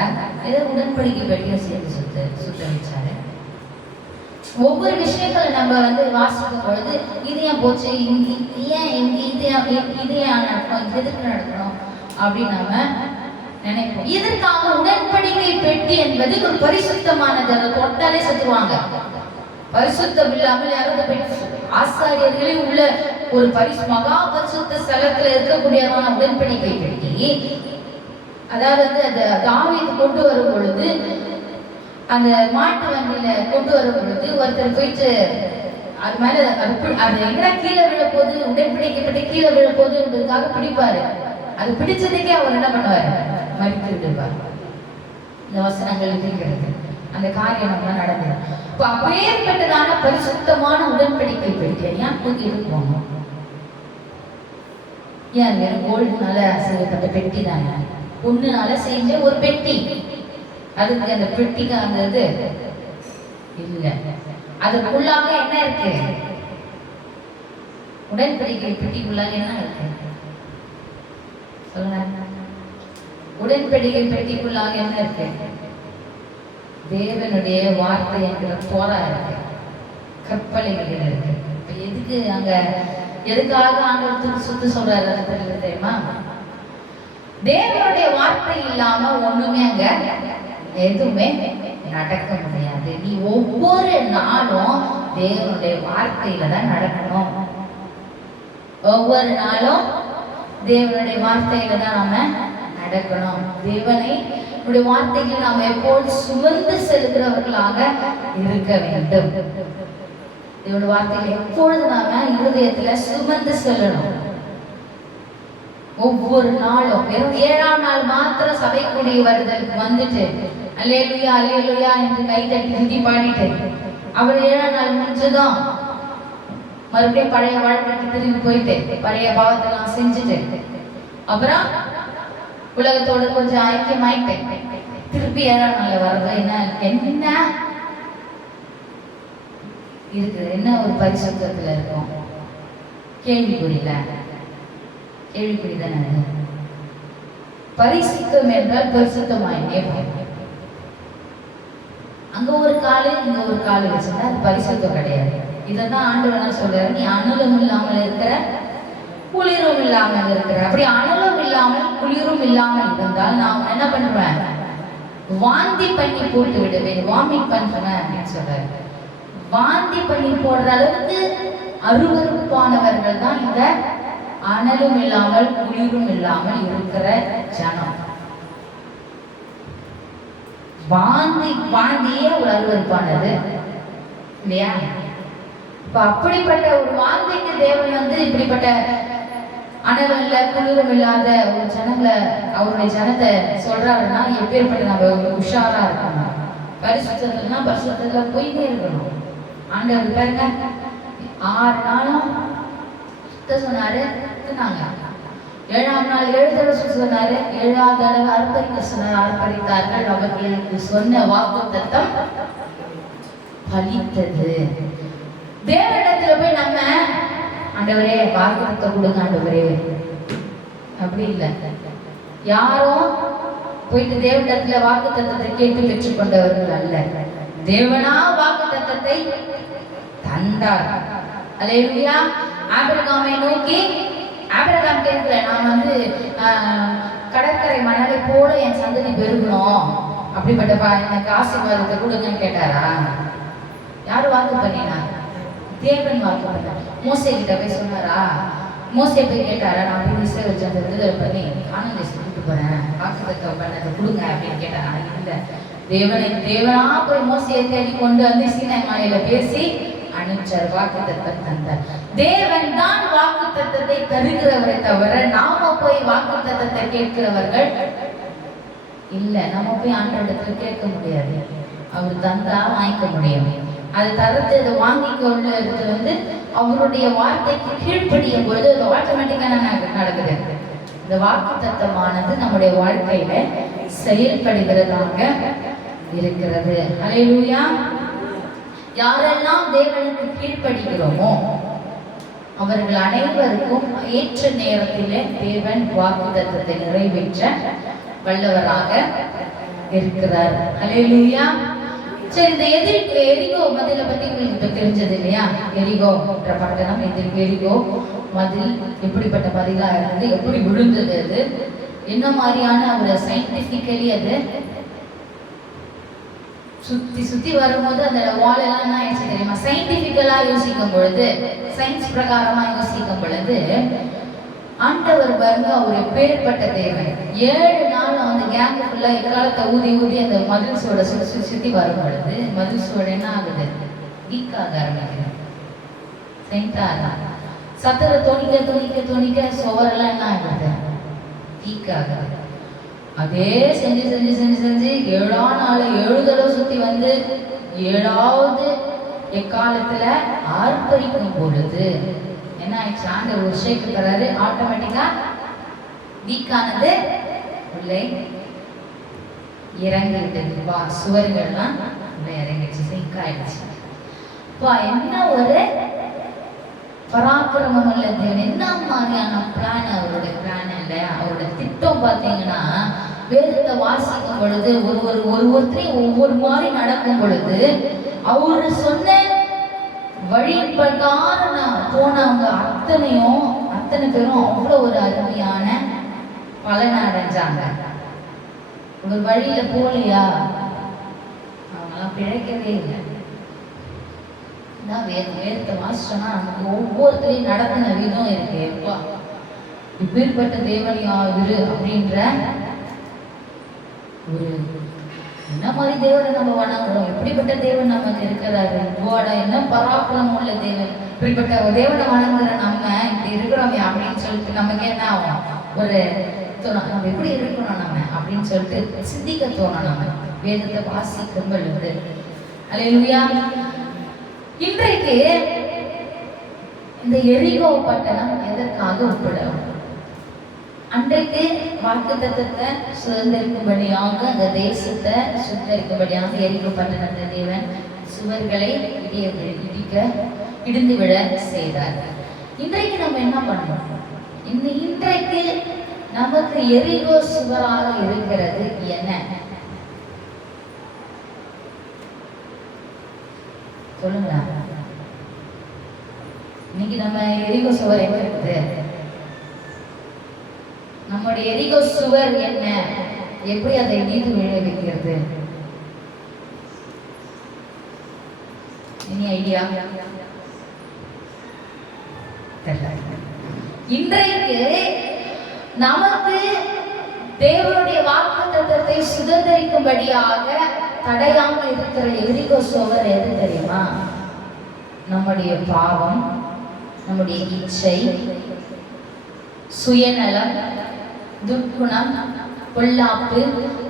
ஏதோ உடன்படிக்கை பெட்டியை சேர்ந்து சுத்த வச்சாரு. ஒவ்வொரு விஷயங்களை நம்ம வந்து வாசிக்கும் பொழுது இது ஏன் போச்சு, இது ஏன் நடக்கணும், எதுக்கு நடக்கணும் அப்படின்னு நம்ம நினைப்போம். இதற்காக உடன்படிக்கை பெட்டி என்பது ஒரு பரிசுத்தமானது. அதை தொட்டாலே செத்துருவாங்க. பரிசுத்தம் இல்லாமல் யாரும் ஆசாரியர்களே உள்ள ஒரு மகா பரிசுத்த ஸ்தலத்துல இருக்கக்கூடியதான உடன்படிக்கை பெட்டி, அதாவது அந்த தாவீது கொண்டு வரும் பொழுது, அந்த மாட்டு வண்டியில கொண்டு வரும் பொழுது ஒருத்தர் போயிட்டு அது மேல அது எங்கடா கீழே விழ போது, உடன்படிக்கை பெட்டி கீழே விழ போது என்பதுக்காக பிடிப்பாரு. அது பிடிச்சதுக்கே அவர் என்ன பண்ணுவாரு, மறித்து விடுவார். இந்த வசனங்கள் இருக்கிறது. அந்த காரியம் நம்ம நடந்தது. இப்போ அப்பேற்பட்டதான பரிசுத்தமான உடன்படிக்கை பெட்டி ஏன் தூக்கிட்டு போகணும்? ஏன் வெறும் கோல்டுனால செய்யப்பட்ட பெட்டி தானே, பொண்ணுனால செஞ்ச ஒரு பெட்டி. அதுக்கு அந்த பெட்டிக்கு அந்த இது இல்லை. அதுக்குள்ளாக என்ன இருக்கு? உடன்படிக்கை பெட்டிக்குள்ளாக என்ன இருக்கு சொல்லுங்க. உடன்படிக்கை பெட்டிக்குள்ளாக என்ன இருக்கு? தேவனுடைய வார்த்தை என்கிற தோரா இருக்கு, கற்பனைகள் இருக்கு. எதுக்கு அங்க எதுக்காக ஆண்டவர் சுத்து சொல்றாரு தெரியுமா? தேவனுடைய வார்த்தை இல்லாம ஒண்ணுமே அங்க எதுவுமே நடக்க முடியாது. நீ ஒவ்வொரு நாளும் தேவனுடைய வார்த்தையில தான் நடக்கணும். ஒவ்வொரு நாளும் தேவனுடைய வார்த்தையில தான் நாம நடக்கணும். தேவனை வார்த்தைகள் நாம் எப்போது சுமந்து செல்கிறவர்களாக இருக்க வேண்டும். தேவனுடைய வார்த்தைகள் எப்பொழுது நாம இருதயத்துல சுமந்து செல்லணும். ஒவ்வொரு நாளும் வெறும் 7ஆம் நாள் மாத்திரம் சபை கூடி வருதலுக்கு வந்துட்டு அல்லேலூயா அல்லேலூயா என்று கை தட்டி சுத்தி பாடிட்டு அவர் 7ஆம் நாள் முடிஞ்சதும் மறுபடியும் பழைய வாழ்க்கைக்கு திரும்பி போயிட்டு பழைய பாவத்தெல்லாம் செஞ்சுட்டு அப்புறம் உலகத்தோடு கொஞ்சம் ஐக்கியமாயிட்டு திருப்பி 7ஆம் நாள் வர்றது என்ன இருக்குது? என்ன ஒரு பரிசுத்தத்துல இருக்கும்? கேள்விக்குறியில கேள்விக்குறி தானே. பரிசுத்தம் என்றால் பரிசுத்தமாயினே அங்க ஒரு காலு இங்க ஒரு காலு வச்சிருந்தா அது பரிசுத்தம் கிடையாது. இதான் ஆண்டவர் சொல்றாரு, நீ அனலும் இல்லாமல் இருக்கிற குளிரும் இல்லாமல் இருக்கிற. அப்படி அனலும் இல்லாமல் குளிரும் இல்லாமல் இருந்தால் நான் என்ன பண்ணுவேன்? வாந்தி பண்ணி போட்டு விடுவேன், வாமிட் பண்றேன் அப்படின்னு சொல்றாரு. வாந்தி பண்ணி போடுற அளவுக்கு அருவருப்பானவர்கள் தான் இந்த அனலும் இல்லாமல் குளிரும் இல்லாமல் இருக்கிற ஜனம். வாந்தியே ஒரு அருவருப்பானது இல்லையா? இப்ப அப்படிப்பட்ட ஒரு வாந்திக்கு தேவன் இப்படிப்பட்ட அனலும் இல்ல குளிரும் இல்லாத ஒரு ஜனங்களை அவருடைய ஜனத்தை சொல்றாருன்னா எப்பேற்பட்ட நம்ம உஷாரா இருக்கணும். பரிசுத்தத்துல போயிட்டே இருக்கணும். ஆண்டவர் பாருங்க 6 நாளும் சொன்னாரு, 7ஆம் நாள் 7 தடவை சொன்னாரு, 7ஆவது தடவை அர்ப்பணிக்க சொன்னார். அர்ப்பணித்தார்கள். அவர்களுக்கு சொன்ன வாக்குத்தத்தம் பலித்தது. தேவனிடத்துல போய் நம்ம ஆண்டவரே வாக்குத்தத்தம் கொடுங்க ஆண்டவரே அப்படி இல்லை. யாரும் போயிட்டு தேவனிடத்துல வாக்குத்தத்தத்தை கேட்டு பெற்றுக் கொண்டவர்கள் அல்ல. தேவனா வாக்குத்தத்தத்தை தந்தார். அல்லேலூயா. ஆபிரகாமை நோக்கி ஆபிரகாம் கேட்கல, நான் கடற்கரை மணலை போல என் சந்ததி பெருகணும், அப்படிப்பட்ட எனக்கு ஆசீர்வாதத்தை கொடுங்கன்னு கேட்டாரா? யாரு வாக்கு பண்ணினா? தேவன் வாக்கு பண்ணார். மோசே கிட்ட போய் சொன்னாரா? மோசே போய் கேட்டாரா? நான் போய் இஸ்ரவேல் ஜனத்தை விடுதலை பண்ணி கானான் தேசத்துக்கு கூட்டிட்டு போறேன், வாக்குத்தத்தம் பண்ணதை கொடுங்க அப்படின்னு கேட்டாரா? இல்ல. தேவனா போய் மோசையை தேடி கொண்டு வந்து சீனாய் மலையில பேசி அனுப்பிச்சார், வாக்குத்தத்தம் தந்தார். தேவன் தான் வாக்குத்தத்தத்தை தருகிறவரை தவிர நாம போய் வாக்குத்தத்தத்தை கேட்கிறவர்கள் இல்ல. நம்ம போய் ஆண்டவரிடத்துல கேட்க முடியாது. அவர் தந்தா வாங்கிக்க முடியும். அது தரத்தை இதை வாங்கி கொள்வது அவருடைய வார்த்தைக்கு கீழ்ப்படியும் பொழுது அது ஆட்டோமேட்டிக்கா நடக்குது. இந்த வாக்குத்தத்தமானது நம்முடைய வாழ்க்கையில செயல்படுகிறதாக இருக்கிறது. அல்லேலூயா. யாரெல்லாம் தேவனுக்கு கீழ்ப்படுகிறோமோ அவர்கள் அனைவருக்கும் ஏற்ற நேரத்திலே தேவன் வாக்குத்தத்தத்தை நிறைவேற்ற வல்லவராக இருக்கிறார். அல்லேலூயா. சரி, இந்த எரிகோ மதிலை பத்தி உங்களுக்கு தெரிஞ்சது இல்லையா? எரிகோ என்ற பட்டணம், எரிகோ மதில் எப்படிப்பட்ட மதிலா இருந்தது, எப்படி விழுந்தது, அது என்ன மாதிரியான ஒரு சயின்டிபிக்கலி அது சுத்தி வரும்போது அந்த வால் எல்லாம் என்ன ஆயிடுச்சு தெரியுமா? சயின்டிபிக்கலா யோசிக்கும் பொழுது, சயின்ஸ் பிரகாரமா யோசிக்கும் பொழுது ஆண்டவர் பாருங்க, ஒரு பேர்பட்ட தேவன் 7 நாள் அந்த கேங் ஃபுல்லா எக்காலத்தை ஊதி அந்த மதில் சோட சுத்தி வரும் பொழுது மதில் சோட என்ன ஆகுது? வீக்காக ஆரம்பிக்குது. சத்தரை துணிக்க சுவரெல்லாம் என்ன ஆகுது? வீக்காக. அதே செஞ்சு செஞ்சு செஞ்சு செஞ்சு 7ஆம் நாள் 7 தடவை சுத்தி வந்து 7வது எக்காலத்துல ஆர்ப்பரிக்கும் பொழுது என்ன ஆயிடுச்சு? ஆண்டவர் ஒரு ஷேக் தராரு. ஆட்டோமேட்டிக்கா வீக்கானது உள்ளே இறங்கி விட்டது. சுவர்கள்லாம் உள்ளே இறங்கிடுச்சு, சிங்க் ஆயிடுச்சு. என்ன ஒரு பராக்கிரமம் உள்ள தேவன்! என்ன மாதிரியான பிளான் அவருடைய பிளான் இல்ல, அவருடைய திட்டம் பார்த்தீங்கன்னா, வேதத்தை வாசிக்கும் பொழுது ஒவ்வொருத்தரையும் ஒவ்வொரு மாதிரி நடக்கும் பொழுது அவரு சொன்ன வழி பிரகாரம் போனவங்க அத்தனை பேரும் அவ்வளோ ஒரு அருமையான பலனை அடைஞ்சாங்க. ஒரு வழியில போலியா அவங்கெல்லாம் பிழைக்கவே இல்லை. வேதத்தை வாசிச்சோன்னா நமக்கு ஒவ்வொருத்தரையும் நடத்தின விதம் இருக்கு. எப்பா இப்பேற்பட்ட தேவனியா இரு அப்படின்ற ஒரு என்ன மாதிரி தேவனை நம்ம வணங்குறோம், எப்படிப்பட்ட தேவன் நமக்கு இருக்கிறாரு, என்ன பராக்கிரமம் உள்ள தேவன், இப்படிப்பட்ட தேவனை வணங்குற நம்ம இப்படி இருக்கிறோமே அப்படின்னு சொல்லிட்டு நமக்கு என்ன ஆகும்? ஒரு தோணும், நம்ம எப்படி இருக்கணும் நம்ம அப்படின்னு சொல்லிட்டு சிந்திக்க தோணும். நம்ம வேதத்தை வாசிக்கும் பொழுது அல்லேலூயா. இன்றைக்கு இந்த எரிகோ பட்டணம் எதற்காக ஒப்பிடும்? அன்றைக்கு வாக்குத்தத்தத்தை சுதந்திரிக்கும்படியாக அந்த தேசத்தை சுதந்திரிக்கும்படியாக எரிகோ பட்டணத்தை தேவன் சுவர்களை இடிந்து விழ செய்தார். இன்றைக்கு நம்ம என்ன பண்றோம்? இன்றைக்கு நமக்கு எரிகோ சுவராக இருக்கிறது என்ன? சொல்லுங்க. இன்னைக்கு நம்ம எரிகோ சுவர் எங்க இருக்குது? நம்முடைய எரிகோ சுவர் என்ன? எப்படி அதை நீதி விழ வைக்கிறது? இனி ஐடியா? இன்றைக்கு நமக்கு தேவனுடைய வாக்குத்தத்தத்தை சுதந்திரிக்கும்படியாக தடையாமல் இருக்கிற எரிகோ சுவர் எது தெரியுமா? நம்முடைய பாவம், நம்முடைய இச்சை, சுயநலம், துர்க்குணம், பொல்லாப்பு,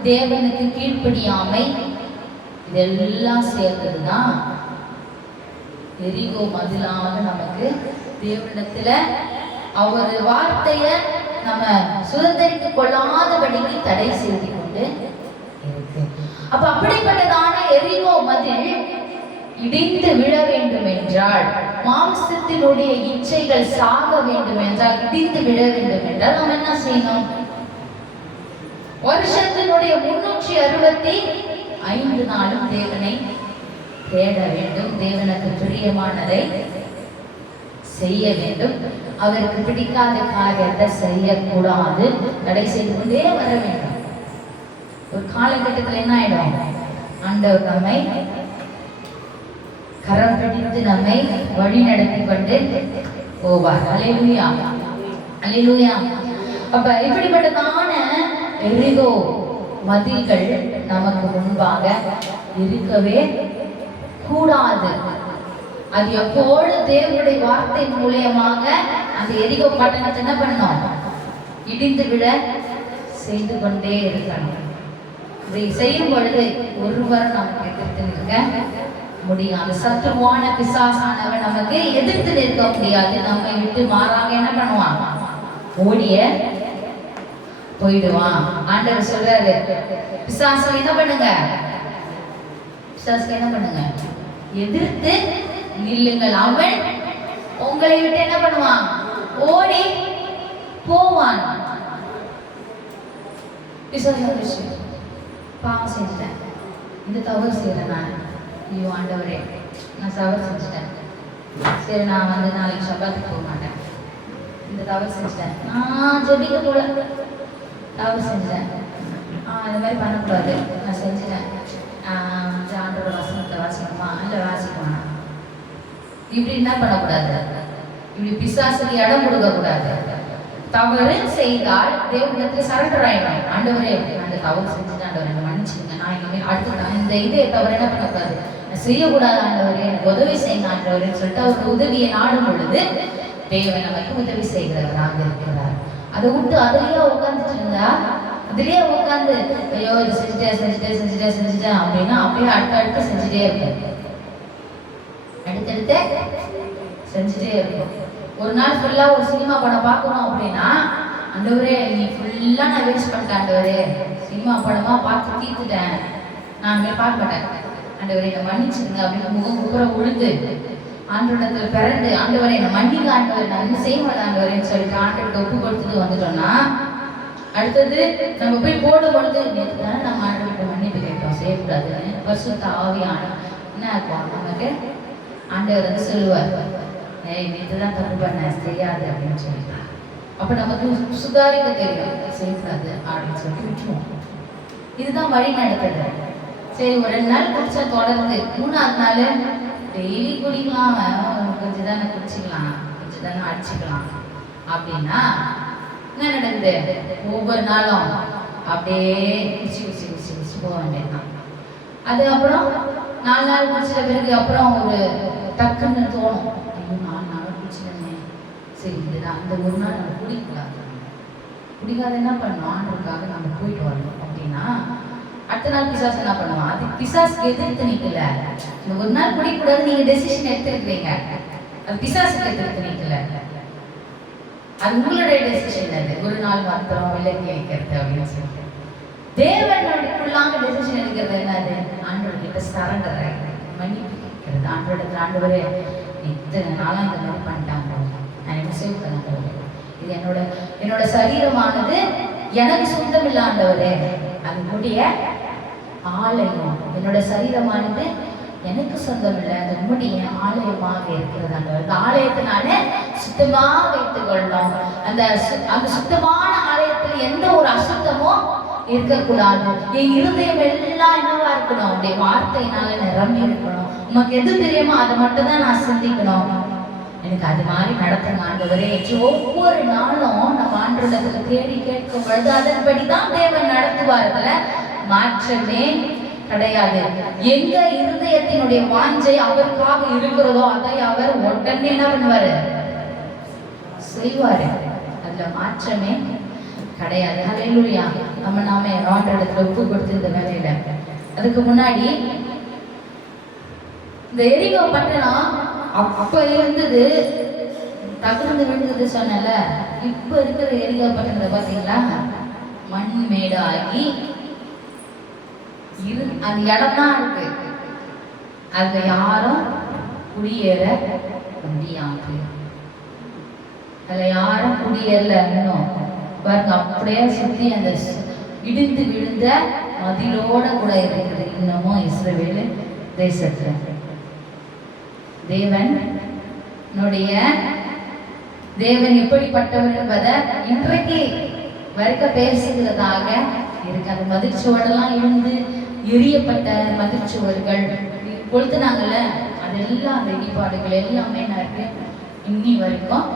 தேவனுக்கு கீழ்ப்படியாமை, இதெல்லாம் சேர்ந்ததுதான் எரிகோ மதிலாக நமக்கு தேவனிடத்துல அவர் வார்த்தைய நம்ம சுதந்திரித்து கொள்ளாதபடிக்கு தடை செய்து கொண்டு இருக்கு. அப்ப அப்படிப்பட்டதான எரிகோ மதில் இடிந்து விழ வேண்டும் என்றால், மாம்சத்தினுடைய இச்சைகள் சாக வேண்டும் என்றால், இடிந்து விழ வேண்டும் என்றால் நம்ம என்ன செய்யணும்? வருஷத்தினுடைய 365 நாளும் தேவனை தேட வேண்டும், தேவனுக்கு பிரியமானதை செய்ய வேண்டும், அவருக்கு பிடிக்காத காரியத்தை செய்யக்கூடாது, தடை செய்து கொண்டே வர வேண்டும். ஒரு காலகட்டத்தில் என்ன ஆயிடும்? ஆண்டவர் நம்மை கரம் பிடித்து நம்மை வழி நடத்தி கொண்டு போவார். அல்லேலூயா, அல்லேலூயா. அப்ப இப்படிப்பட்டதான எரிகோ மதில்கள் நமக்கு முன்பாக இருக்கவே கூடாது. அது எப்போது தேவனுடைய வார்த்தை மூலியமாக அந்த எரிகோ பட்டணத்தை என்ன பண்ணணும்? இடிந்து விட செய்து கொண்டே இருக்கணும். இதை செய்யும் பொழுது ஒருவர் நமக்கு எதிர்த்து நிற்க முடியாது. சத்துருவான பிசாசானவன் நமக்கு எதிர்த்து நிற்க முடியாது. நம்மை விட்டு மாறாக என்ன பண்ணுவான்? ஓடிய போயிடுவான். ஆண்டவர் சொல்றாரு, பிசாசு என்ன பண்ணுங்க? பிசாசு என்ன பண்ணுங்க? எதிர்த்து நில்லுங்கள், அவன் உங்களை விட்டு என்ன பண்ணுவான்? ஓடி போவான். பிசாசு பாவம் செஞ்சுட்டேன், இந்த தவறு செய்யறேன் நான், ஐயோ ஆண்டவரே நான் தவறு செஞ்சுட்டேன், சரி நான் நாளைக்கு சப்பாத்துக்கு போக மாட்டேன், இந்த தவறு செஞ்சுட்டேன், நான் ஜெபிக்க போல தவறு செஞ்சேன், இந்த மாதிரி பண்ணக்கூடாது, நான் செஞ்சுட்டேன், ஆண்டோட வசனத்தை வாசிக்கணுமா இல்லை வாசிக்கணும், இப்படி என்ன பண்ணக்கூடாது? இப்படி பிசாசுக்கு இடம் கொடுக்கக்கூடாது. தவறு செய்தால் தேவனிடத்தில் சரண்டர் ஆயிடும். ஆண்டவரே அந்த தவறு செஞ்சுட்டு ஆண்டவரை என்ன மன்னிச்சுங்க, நான் இனிமேல் அடுத்து இந்த இதே தவறு என்ன பண்ணக்கூடாது, நான் செய்யக்கூடாது ஆண்டவரே, எனக்கு உதவி செய்யுங்க ஆண்டவரேன்னு சொல்லிட்டு அவருக்கு உதவியை நாடும் பொழுது தேவன் நமக்கு உதவி செய்கிறவராக இருக்கிறார். அதை விட்டு அதுலயே உட்காந்துட்டு இருந்தா, அதுலயே உட்காந்து ஏதாவது ஐயோ இது செஞ்சுட்டேன் அப்படின்னா அப்படியே அடுத்த செஞ்சுட்டே இருக்கும், அடுத்தடுத்து செஞ்சுட்டே இருக்கும். ஒரு நாள் ஃபுல்லா ஒரு சினிமா படம் பார்க்கணும் அப்படின்னா, ஆண்டவரே நீ ஃபுல்லா நான் வேஸ்ட் பண்ணிட்டேன், ஆண்டவரே சினிமா படமா பார்த்து தீர்த்துட்டேன், நான் பார்க்க மாட்டேன், ஆண்டவரே என்னை மன்னிச்சுடுங்க அப்படின்னு முகம் குப்புற உழுது ஆண்டவரிடத்துல பிறந்து, ஆண்டவரே என்னை மன்னிக்க ஆண்டவர், நான் இன்னும் செய்ய மாட்டேன் ஆண்டவரேன்னு சொல்லிட்டு ஆண்டவர்கிட்ட ஒப்பு கொடுத்துட்டு வந்துட்டோம்னா, அடுத்தது நம்ம போய் போடும் பொழுது நேற்று தானே நம்ம ஆண்டவர்கிட்ட மன்னிப்பு கேட்போம், செய்யக்கூடாதுன்னு பரிசுத்த ஆவியான என்ன ஆகும் நமக்கு, ஆண்டவர் வந்து சொல்லுவார், நேற்று தான் தப்பு பண்ண செய்யாது அப்படின்னு சொல்லிட்டு, அப்போ நமக்கு சுதாரிக்க தெரியும், செய்யக்கூடாது அப்படின்னு சொல்லிட்டு விட்டுருவோம். இதுதான் வழி நடக்குது. சரி ஒரு 2 நாள் குடிச்சா தொடர்ந்து, 3ஆவது நாள் டெய்லி குடிக்கலாம், கொஞ்சம் தானே குடிச்சிக்கலாம், கொஞ்சம் தானே அடிச்சுக்கலாம் அப்படின்னா என்ன நடக்குது, ஒவ்வொரு நாளும் அப்படியே குடிச்சு போக வேண்டியதுதான். அது அப்புறம் 4 நாள் குடிச்சிட்ட பிறகு அப்புறம் ஒரு டக்குன்னு தோணும், ஐயோ 4 நாள் குடிச்சிட்டேன், சரி இதுதான் அந்த ஒரு நாள் நம்ம குடிக்கூடாது, குடிக்காத என்ன பண்ணணும், ஆண்டவருக்காக நம்ம போயிட்டு வரணும் அப்படின்னா அடுத்த நாள் பிசாசு என்ன பண்ணுவான், அது பிசாசுக்கு எதிர்த்து நிக்கல, இந்த ஒரு நாள் குடிக்கூடாது நீங்க டெசிஷன் எடுத்துருக்கீங்க, அது பிசாசுக்கு எதிர்த்து நிக்கல, அது உங்களுடைய டெசிஷன். அது ஒரு நாள் மாத்திரம் விலக்கி வைக்கிறது அப்படின்னு சொல்லிட்டு தேவனுக்குள்ளாக டெசிஷன் எடுக்கிறது என்னது, ஆண்டவர்கிட்ட சரண்டர் ஆகிடுறது, மன்னிப்பு கேட்கிறது, ஆண்டவரே இத்தனை நாளாக இந்த மாதிரி பண்ணிட்டாங்க, நான் என்ன செய்ய, இது என்னோட சரீரமானது எனக்கு சொந்தம் இல்லை ஆண்டவரே, அதனுடைய ஆலயம், என்னோட சரீரமானது எனக்கு சொந்தம் இல்லை, அது உம்முடைய ஆலயமாக இருக்கிறது ஆண்டவர், அந்த ஆலயத்தினால சுத்தமாக வைத்துக் கொள்ளணும், அந்த சுத்தமான ஆலயத்தில் எந்த ஒரு அசுத்தமும் இருக்கக்கூடாது, என் இருதயம் எல்லாம் என்னவா இருக்கணும், அப்படியே வார்த்தையினால நிரம்பி இருக்கணும், உனக்கு எது தெரியுமோ அதை மட்டும் தான் நான் சிந்திக்கணும், எனக்கு அது மாதிரி நடத்துங்க ஆண்டவரே. ஒவ்வொரு நாளும் நம்ம ஆண்டவரிடத்துல தேடி கேட்கும் பொழுது அதன்படிதான் தேவன் நடத்துவார்கள், மாற்றமே கிடையாது. எங்க இருதயத்தினுடைய வாஞ்சை அவருக்காக இருக்கிறதோ அதை அவர் உடனே என்ன பண்ணுவாரு, செய்வாரு, அதுல மாற்றமே கிடையாது. ஹல்லேலூயா. நாம ஆண்டவரிடத்துல ஒப்பு கொடுத்து இந்த வேலையில, அதுக்கு முன்னாடி இந்த எரிகோ பட்டணம் அப்ப இருந்தது, தகர்ந்து விழுந்தது சொன்னல, இப்ப இருக்கிற எரிகோ பட்டணத்தை பாத்தீங்களா, மண் மேடாகி அந்த இடம் தான் இருக்கு, அதுல யாரும் குடியேற முடியாது, அதுல யாரும் குடியேறல இன்னும் பாருங்க, அப்படியே சுத்தி அந்த இடிந்து விழுந்த மதிலோட கூட இருக்குது இன்னமும் இஸ்ரவேல் தேசத்துல. தேவன் எப்படிப்பட்டவர் என்பதை இன்றைக்கு வரைக்க பேசுகிறதாக இருக்கு. அந்த மதிர்ச்சுவடெல்லாம் இருந்து எரியப்பட்ட மதிர்ச்சுவர்கள் கொளுத்துனாங்கல்ல, அதெல்லாம் அந்த இடிபாடுகள் எல்லாமே இருக்கு, இன்னி வரைக்கும்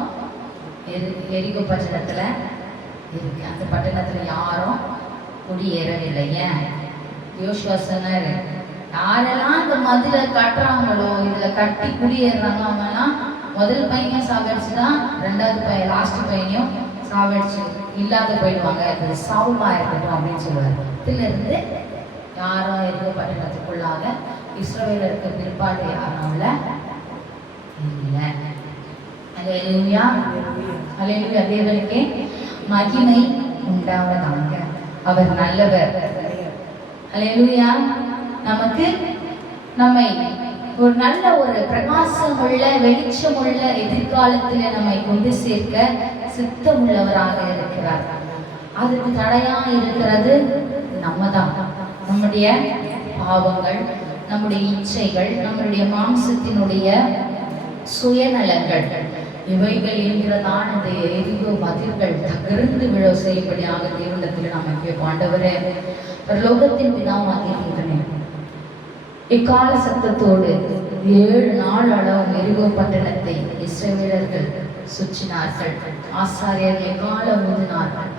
எரிகோ பட்டணத்துல இருக்கு. அந்த பட்டணத்துல யாரும் குடியேறவில்லை. ஏன்? யோசுவா சொன்னாரு, யாரெல்லாம் இந்த மதில கட்டுறாங்களோ, இதுல கட்டி குடியேறாங்க, அவங்கலாம் முதல் பையனையும் சாவடிச்சுதான், 2வது பையன் லாஸ்ட் பையனையும் சாவடிச்சு இல்லாத போயிடுவாங்க, அது சவுலா இருக்கட்டும் அப்படின்னு சொல்லுவாரு. இதுல இருந்து யாரும் எரிகோ பட்டணத்துக்குள்ளாக இஸ்ரவேலருக்கு பிற்பாடு யாரும் இல்லை. அல்லேலூயா, அல்லேலூயா. தேவனுக்கே மகிமை உண்டாவதாக, அவர் நல்லவர். அல்லேலூயா. நமக்கு நம்மை ஒரு நல்ல ஒரு பிரகாசமுள்ள வெளிச்சமுள்ள எதிர்காலத்தில் நம்மை கொண்டு சேர்க்க சித்தமுள்ளவராக இருக்கிறார். அதுக்கு தடையா இருக்கிறது நம்ம தான், நம்முடைய பாவங்கள், நம்முடைய இச்சைகள், நம்முடைய மாம்சத்தினுடைய சுயநலங்கள், இவைகள் என்கிறதான இந்த எரிகோ மதில்கள் தகர்ந்து விழ செய்யும்படியாக தேவனிடத்தில் நாம் கேட்போம். ஆண்டவரே, லோகத்தின் பிதாவாகின்றன இக்கால சத்தத்தோடு 7 நாள் அளவு எரிகோ பட்டணத்தை இஸ்ரவேலர்கள் சுற்றினார்கள். ஆசாரியர்கள் எக்காலம் ஊதினார்கள்.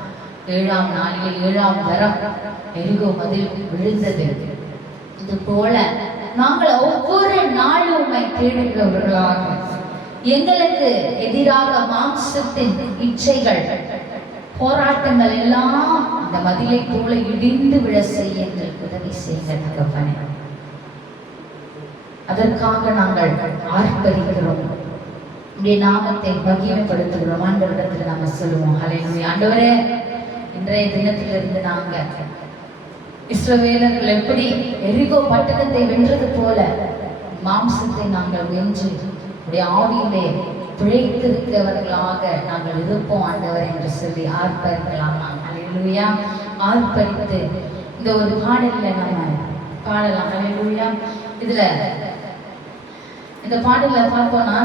7ஆம் நாளில் 7ஆம் தரம் எரிகோ மதில் விழுந்தது. இது போல நாங்கள் ஒவ்வொரு நாளும் உம்மை தேடுகிறவர்களாக, எங்களுக்கு எதிராக மாம்சத்தின் இச்சைகள் போராட்டங்கள் எல்லாம் இந்த மதிலை போல இடிந்து விழ செய்ய எங்களுக்கு உதவி செய்யுங்க தகப்பனே. அதற்காக நாங்கள் ஆர்ப்பரிக்கிறோம், உடைய நாமத்தை மகிமைப்படுத்துகிறோம். ஆண்டவரிடத்தில் நாம சொல்லுவோம், ஹல்லேலூயா. ஆண்டவரே, இன்றைய தினத்திலிருந்து நாங்க இஸ்ரவேலர்கள் எப்படி எரிகோ பட்டணத்தை வென்றது போல மாம்சத்தை நாங்கள் வென்று உடைய ஆவியிலே பிழைத்திருக்கிறவர்களாக நாங்கள் இருப்போம் ஆண்டவர் என்று சொல்லி ஆர்ப்பரிக்கலாம். ஹல்லேலூயா. ஆர்ப்பரித்து இந்த ஒரு பாடல்ல நம்ம பாடலாம். ஹல்லேலூயா. இதுல இந்த பாடல்ல பார்த்தோம்னா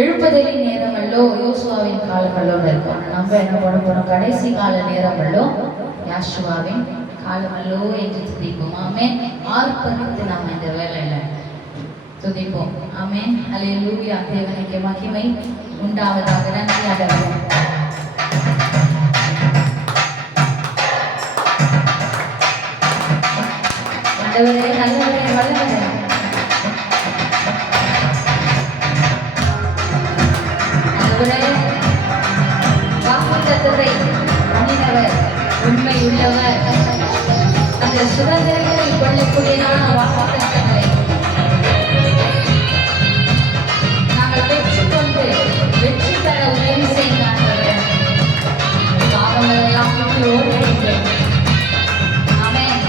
எழுப்பதலின் நேரமல்லோ யோசுவாவின் காலமல்லோன்னு இருக்கும். நம்ம என்ன பண்ண போறோம், கடைசி கால நேரமல்லோ யாசுவாவின் காலமல்லோ என்று துதிப்போம். ஆமென். ஆர்ப்பரித்து நாம் இந்த வேலையில துதிப்போம். ஆமென். ஹல்லேலூயா. தேவனுக்கு மகிமை உண்டாவதாக. நன்றி ஆண்டவரே. ஆண்டவரே நல்லவரே வல்லவரே. ஆண்டவரே வாக்குத்தத்தத்தை பண்ணினவர் உண்மை உள்ளவர். அந்த சுதந்திரத்தை கொள்ளக்கூடியதான வாக்குத்தத்தங்களை நாங்கள் பெற்றுக்கொண்டு வெற்றி பெற உதவி செய்கிறார்கள். பாவங்கள் எல்லாம் விட்டு ஓடுகிறேன். ஆமென்.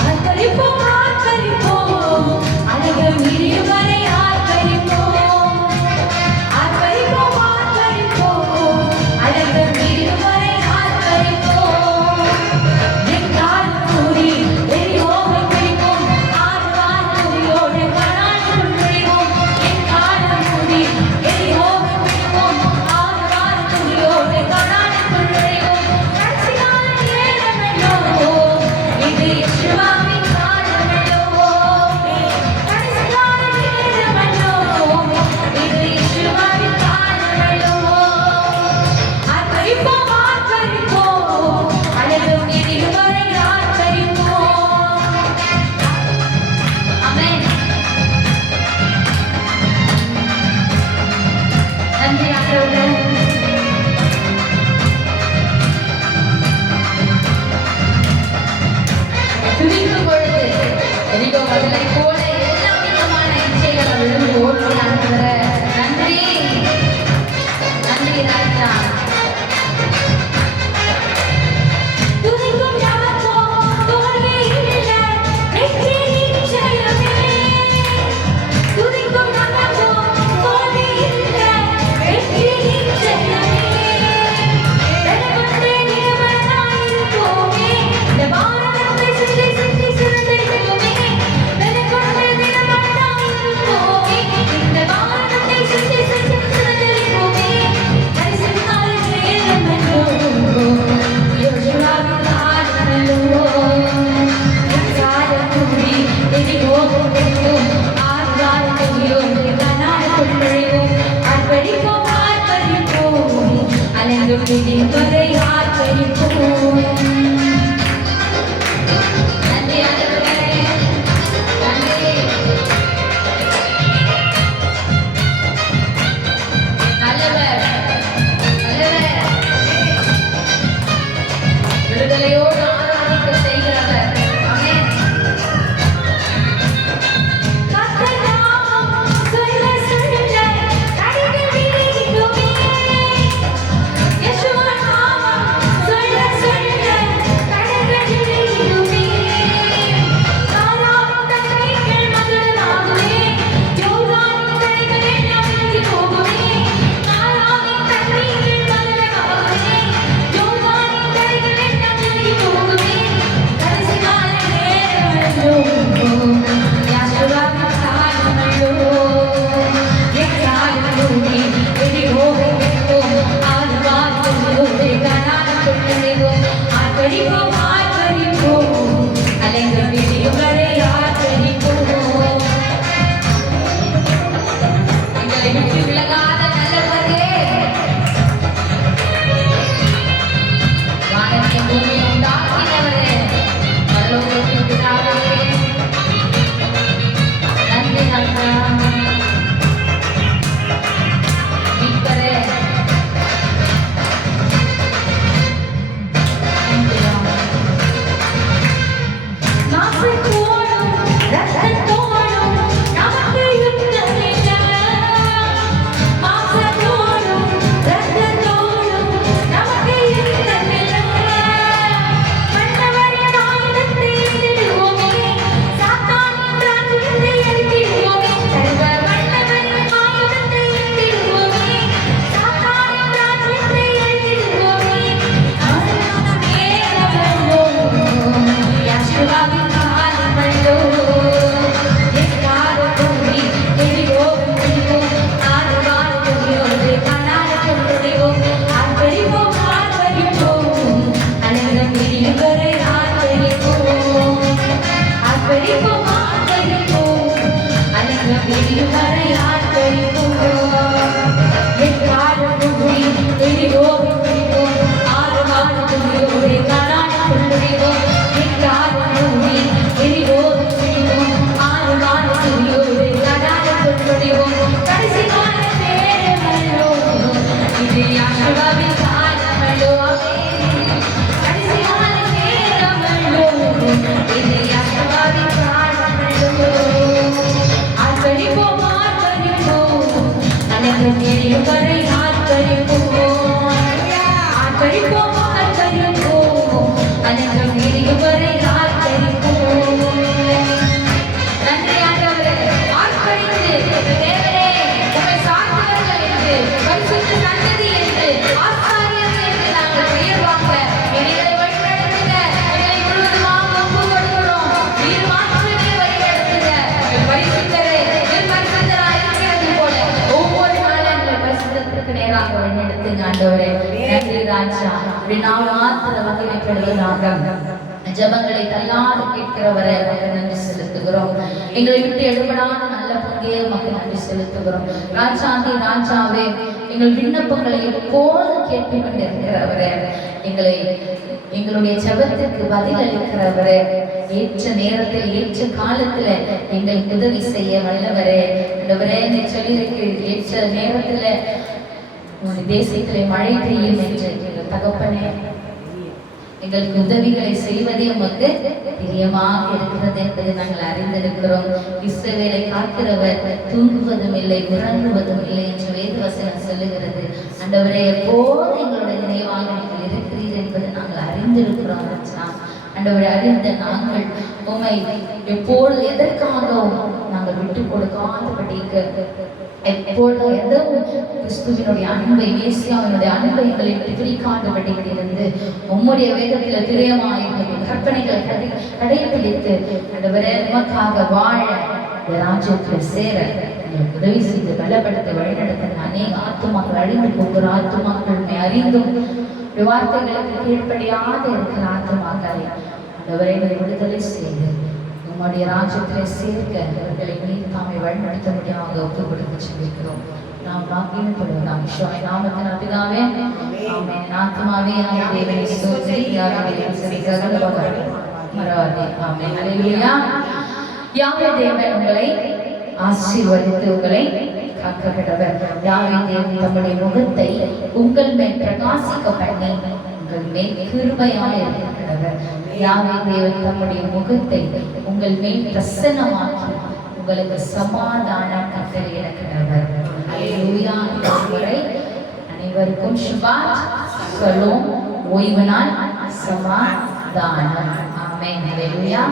ஆர்ப்பரிப்போம், ஆர்ப்பரிப்போம், அழகு மிரியும் வரை ஆர்ப்பரிப்போம். ஆர்ப்பரிப்போம், ஆர்ப்பரிப்போம், அழகு மிரியும் வரை ஆர்ப்பரிப்போம். எங்கால் கூறி எரியோவை பிடிப்போம், ஆறுவார் துதியோடு கனானுக்குள் நுழைவோம். எங்கால் கூறி எரியோவை பிடிப்போம், ஆறுவார் துதியோடு கனானுக்குள் நுழைவோம். கடைசி கால நேரமல்லோ இது யெகோவாவின் காலமல்லோ. கடைசி கால நேரமல்லோ இது யெகோவாவின் காலமல்லோ. ஆர்ப்பரிப்போம், ஆர்ப்பரிப்போம், அழகு மிரியும் வரை ஆர்ப்பரிப்போம். ஆமென். நன்றி ஆண்டவரே. துதிக்கும் பொழுது எரிகோ மதிலை போல எல்லா விதமான இச்சைகள் விழுந்து ஓடுது ஆண்டவரே. நன்றி நன்றி ராஜா. துதிக்கும் யாவர்க்கும் தோல்வி இல்லை, வெற்றி நிச்சயமே. துதிக்கும் யாவர்க்கும் தோல்வி இல்லை, வெற்றி நிச்சயமே. வெறுமனே நிர்மலனாயிருப்போமே, இந்த பாரதத்தை சுற்றி சுற்றி சுழன்றிடுவோமே. வெறுமனே நிர்மலனாயிருப்போமே, இந்த பாரதத்தை சுற்றி சுற்றி சுழன்றிடுவோமே. கடைசி கால நேரமல்லோ யோசுவாவின் காலமல்லோ. எக்காலம் கூறி எரிகோவை பிடிப்போம், ஆறுவார் துதியோடு கனானுக்குள் நுழைவோம். ஆர்ப்பரிப்போம், ஆர்ப்பரிப்போம், அழகு மிரியும் வரை ஆர்ப்பரிப்போம். நன்றி ஆண்டவரே. நன்றி. நல்லவர் நல்லவர். விடுதலையோடு ஆராதிக்க செய்கிறவர். ஆமென். கர்த்தர் நாமம் சொல்ல சொல்ல கடிகள் விரிக்குமே. யெகோவா நாமம் சொல்ல சொல்ல ஜபங்களை தள்ளாது கேட்கிறவரை நன்றி செலுத்துகிறோம். எங்களை விட்டு எடுபடாத நல்ல பங்கே மக்கள் நன்றி செலுத்துகிறோம். ராஜாதி ராஜாவே, எங்கள் விண்ணப்பங்களை எப்போது கேட்டுக் கொண்டிருக்கிறவரே, எங்களுடைய ஜபத்திற்கு பதில் அளிக்கிறவரே, ஏற்ற நேரத்தில் ஏற்ற காலத்துல எங்களுக்கு உதவி செய்ய வல்லவரே. நீ சொல்லியிருக்கு, ஏற்ற நேரத்துல தேசத்திலே மழை பெய்யும் என்று எங்கள் தகப்பனே, எங்களுக்கு உதவிகளை செய்வதே உமக்கு பிரியமாக இருக்கிறது என்பதை நாங்கள் அறிந்திருக்கிறோம். இஸ்ரவேலை காக்கிறவர் தூங்குவதும் இல்லை உறங்குவதும் இல்லை என்று வேதவசனம் சொல்லுகிறது. ஆண்டவரே, எப்போது எங்களுடைய நினைவாக நீங்கள் இருக்கிறீர்கள் என்பதை நாங்கள் அறிந்திருக்கிறோம். ஆண்டவரை அறிந்த நாங்கள் உம்மை எப்பொழுது எதற்காகவும் நாங்கள் விட்டுக் கொடுக்காதபடிக்கு, எப்பொழுது எதுவும் கிறிஸ்துவினுடைய அன்பை, மேசியாவினுடைய அன்பை எங்களை பிரிக்காதபடி இருந்து உம்முடைய வேதத்தில் பிரியமாயிருந்த கற்பனைகளை கடைபிடித்து ஆண்டவரே உமக்காக வாழ ராஜ்யத்தில் சேர எங்களுக்கு உதவி செய்து பலப்படுத்த வழிநடத்த அநேக ஆத்துமாக்கள் அழிந்து போகிற ஆத்துமாக்கள் அறிந்தும் வார்த்தைகளுக்கு கீழ்ப்படியாக இருக்கிற ஆத்துமாக்களை ஆண்டவரை விடுதலை செய்து உம்முடைய ராஜ்யத்திலே சேர்க்க அவர்களை நீத்தாமை வழிநடத்த முடியாத ஒப்பு கொடுத்து சொல்லிக்கிறோம். நாம் வாக்கியப்படுவதாம் நாமத்தின் அபிதாவே ஆமென். ஆத்மாவே தேவனை ஸ்தோத்திரி, மறவாதே. ஆமென். அல்லேலூயா. யாவே தேவன் உங்களை ஆசீர்வதித்து உங்களை காக்கப்படுவர். யாவே தேவன் தம்முடைய முகத்தை உங்கள் மேல் பிரகாசிக்க பண்ணி உங்கள் மேல் கிருபையாக இருக்கிறவர். யாவே தேவன் தம்முடைய முகத்தை உங்கள் மேல் பிரசன்னமாக்கி உங்களுக்கு சமாதானம் கட்டளையிடுகிறவர். அல்லேலூயா. இதுவரை அனைவருக்கும் ஷபாத் ஷலோம், ஓய்வு நாள் சமாதானம். ஆமென். அல்லேலூயா.